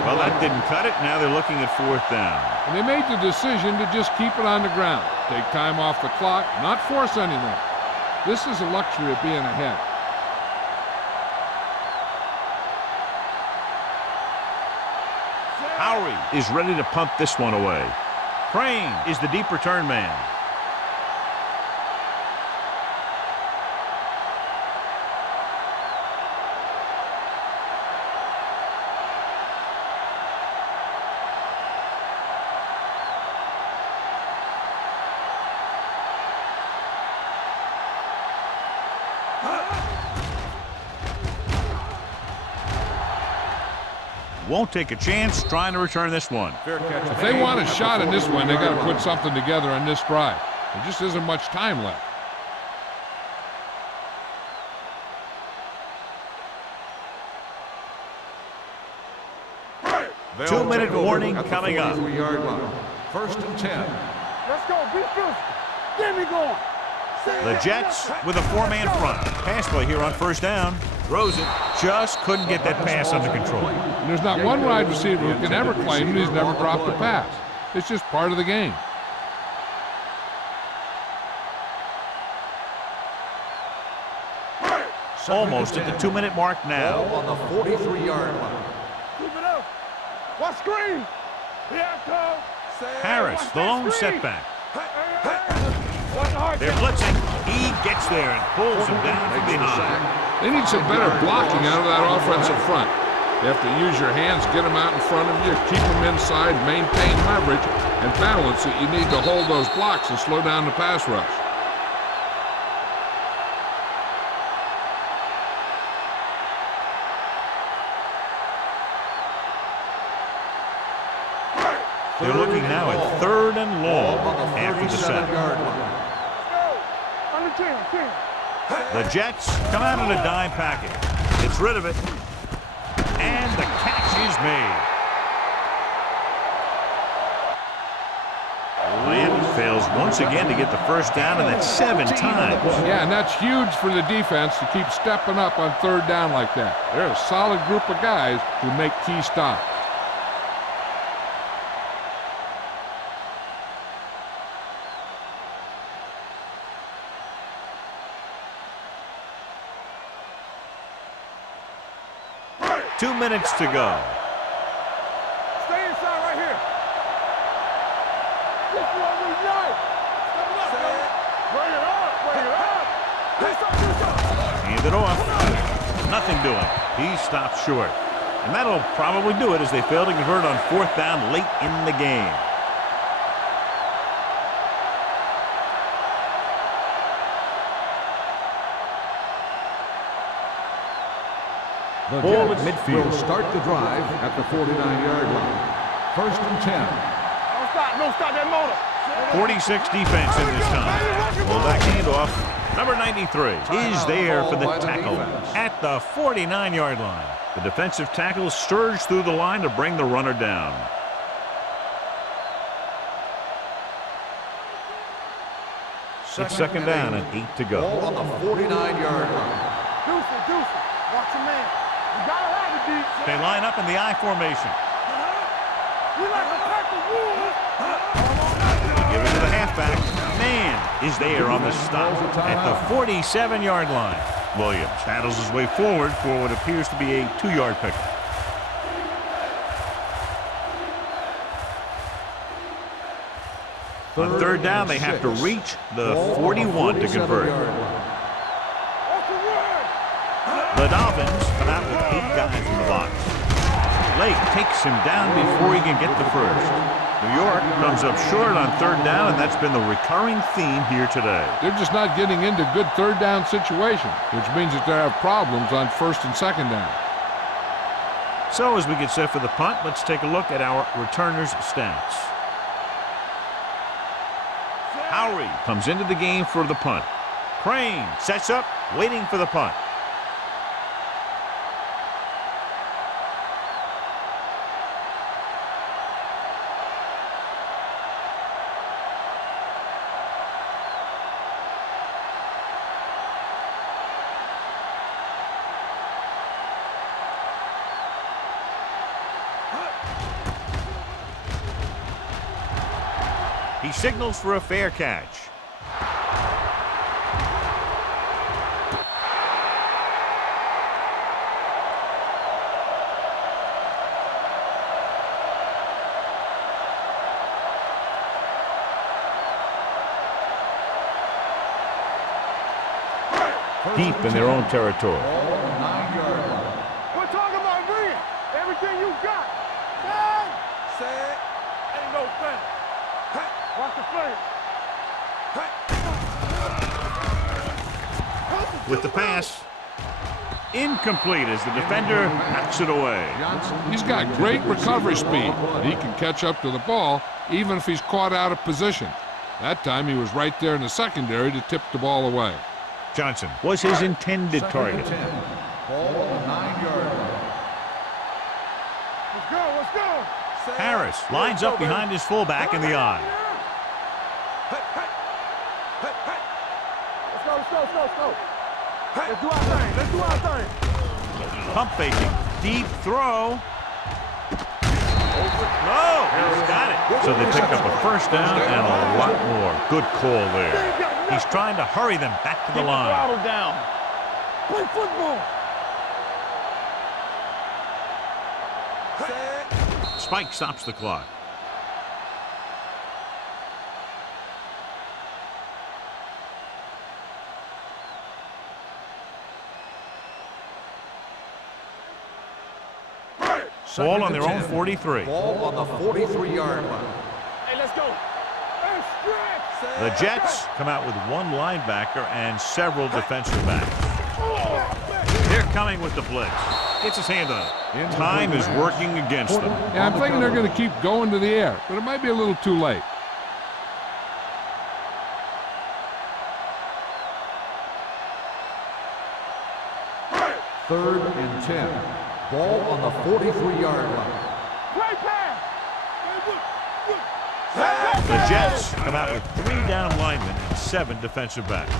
Well, that didn't cut it. Now they're looking at 4th down. And they made the decision to just keep it on the ground. Take time off the clock, not force anything. This is a luxury of being ahead. Howery is ready to pump this one away. Crane is the deep return man. Won't take a chance trying to return this one. If they want a shot in this one, they got to put something together on this drive. There just isn't much time left. They'll 2-minute take over warning at the coming up. 43-yard line. First and 10. Let's go. Be physical. Get me going. The Jets with a 4-man front. Pass play here on 1st down. Throws it. Just couldn't get that pass under control. And there's not one wide receiver who can ever claim he's never dropped a pass. It's just part of the game. Almost at the 2-minute mark now. Ball on the 43-yard line. Keep it up. Watch screen. Here I come. Harris, the lone setback. Watch the hard They're blitzing. He gets there and pulls him down from behind. They need some better blocking out of that offensive front. You have to use your hands, get them out in front of you, keep them inside, maintain leverage, and balance it. You need to hold those blocks and slow down the pass rush. They're looking now at 3rd and long after the set. Under 10. The Jets come out in a dime package. It's rid of it. And the catch is made. Miami fails once again to get the 1st down, and that's 7 times. Yeah, and that's huge for the defense to keep stepping up on 3rd down like that. They're a solid group of guys who make key stops. Two minutes to go. Stay inside right here. This one we like. Bring it up. Do something. Hand it off. Nothing doing. He stops short. And that'll probably do it as they fail to convert on 4th down late in the game. The Forward Jets midfield. will start the drive at the 49-yard line. First and 10. Don't stop that motor. 46 defense in this time. Pull back handoff. Number 93 is there for the tackle at the 49-yard line. The defensive tackle surged through the line to bring the runner down. It's 2nd down and 8 to go. Ball on the 49-yard line. Deuce. Watch your man. You gotta have it, D. They line up in the I formation. We like to pack the wood. Give it to the halfback. Man is there on the stop at the 47-yard line. Williams battles his way forward for what appears to be a 2-yard pickup. On 3rd down, they have to reach the 41 to convert. The Dolphins come out with 8 guys in the box. Lake takes him down before he can get the first. New York comes up short on third down, and that's been the recurring theme here today. They're just not getting into good third down situations, which means that they have problems on first and second down. So as we get set for the punt, let's take a look at our returners' stats. Howery comes into the game for the punt. Crane sets up, waiting for the punt. He signals for a fair catch. Deep in their own territory. 9-yard line. We're talking about bringing everything you got. Set. Ain't no thing. Watch the play. With the pass, incomplete as the defender knocks it away. He's got great recovery speed, and he can catch up to the ball even if he's caught out of position. That time he was right there in the secondary to tip the ball away. Johnson was his intended target. 10. Ball on the 9-yard line. Let's go, let's go. Harris lines up behind his fullback in the eye. Let's go, let's go, let's go, let's go. Let's do our thing, let's do our thing. Pump faking, deep throw. No, he's got it. So they picked up a first down and a lot more. Good call there. He's trying to hurry them back to the line. Throttle down. Play football. Spike stops the clock. Ball on their own 43. Ball on the 43-yard line. Hey, let's go. The Jets come out with one linebacker and several defensive backs. They're coming with the blitz. Gets his hand on it. Time is working against them. Yeah, I'm thinking they're going to keep going to the air, but it might be a little too late. Third and 10. Ball on the 43-yard line. Play pass. The Jets come out with 3 down linemen and 7 defensive backs.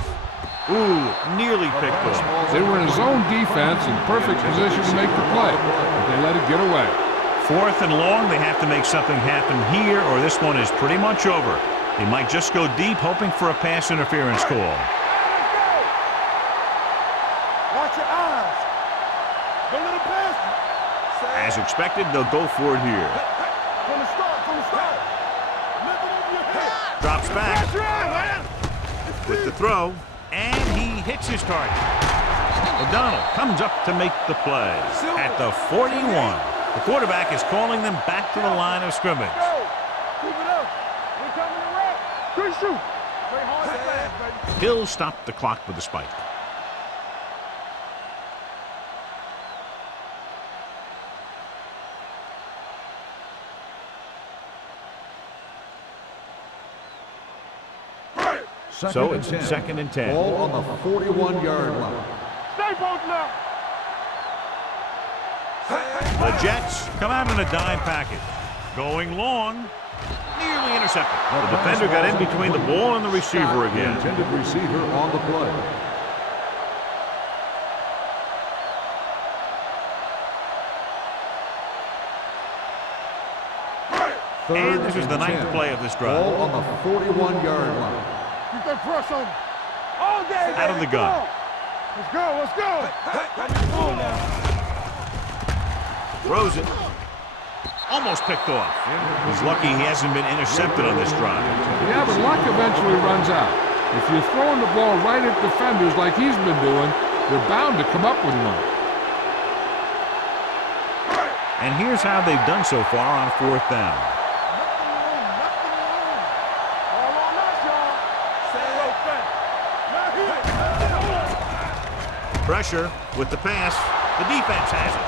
Ooh, nearly picked off. They were in zone defense in perfect position to make the play, but they let it get away. 4th and long, they have to make something happen here, or this one is pretty much over. They might just go deep, hoping for a pass interference call. Watch your eyes. Don't let him pass. As expected, they'll go for it here. From the start, from the start. Lift it over your head. Drops back That's right, man. with the throw, and he hits his target. O'Donnell comes up to make the play at the 41. The quarterback is calling them back to the line of scrimmage. Go. Keep it up. We're coming to rock. Good shoot. Play hard and fast, baby. He'll stop the clock with a spike. So it's 2nd and 10. Ball on the 41-yard line. Stay posted up. The Jets come out in a dime package. Going long, nearly intercepted. The defender got in between the ball and the receiver The again. intended receiver on the play. And this is the 9th play of this drive. Ball on the 41-yard line. Keep that press on him. All day, Out of the baby. gun. Let's go, let's go. Throws it. Almost picked off. He's lucky he hasn't been intercepted on this drive. Yeah, but luck eventually runs out. If you're throwing the ball right at defenders like he's been doing, they're bound to come up with one. And here's how they've done so far on 4th down. Pressure with the pass. The defense has it.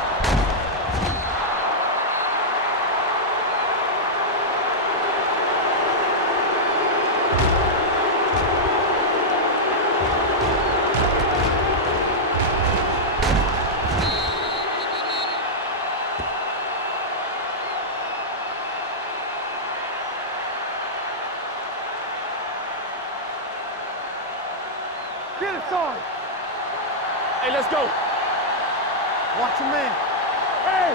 Get it, son. Hey, let's go. Watch your man. Hey,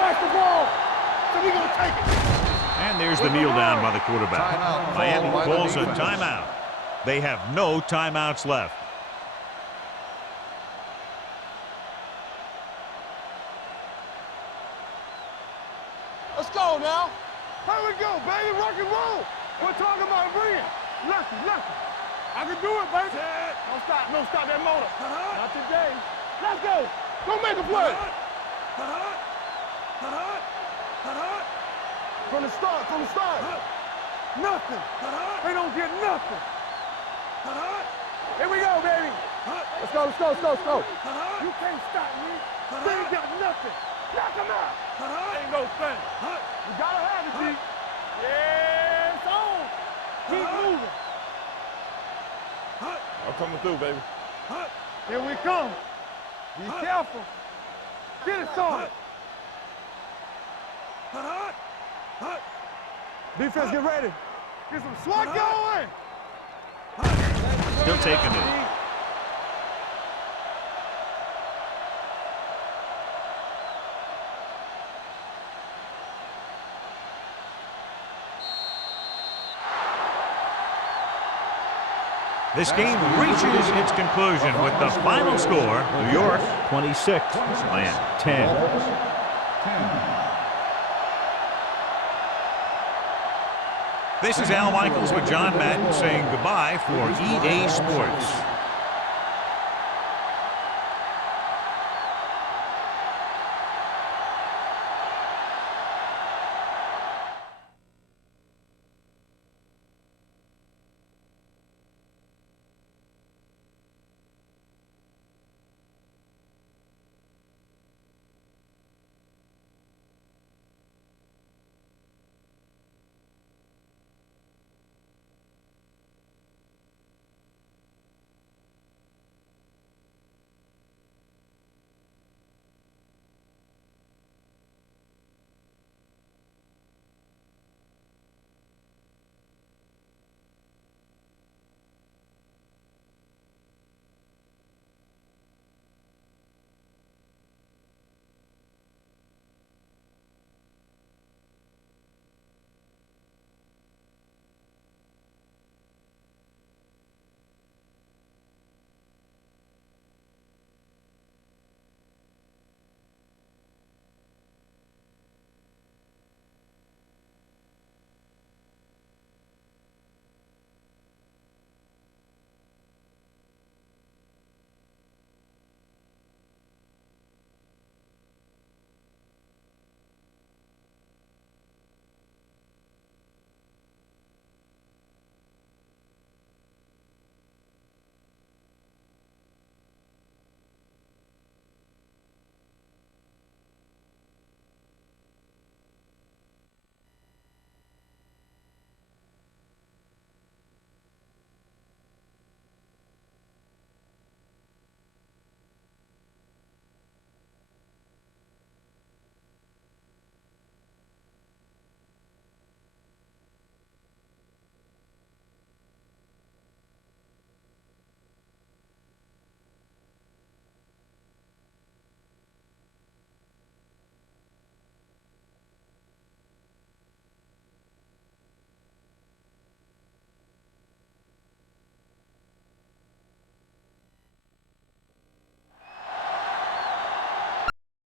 watch the ball. So we gonna take it. And there's the kneel down by the quarterback. Timeout Miami called by the calls a defense. timeout. They have no timeouts left. Let's go now. Here we go, baby. Rock and roll. We're talking about bringing. Listen. I can do it, baby. Don't stop that motor. Not today. Let's go. Go make a play. From the start. Nothing. They don't get nothing. Here we go, baby. Let's go. You can't stop me. They ain't got nothing. Knock them out. Ain't no thing. You gotta have it, D. Yeah, it's on. Keep moving. I'm coming through, baby. Here we come. Be careful. Get it, son. Defense, get ready. Get some SWAT going. Still taking it. This game reaches its conclusion with the final score, New York 26, Miami 10. This is Al Michaels with John Madden saying goodbye for EA Sports.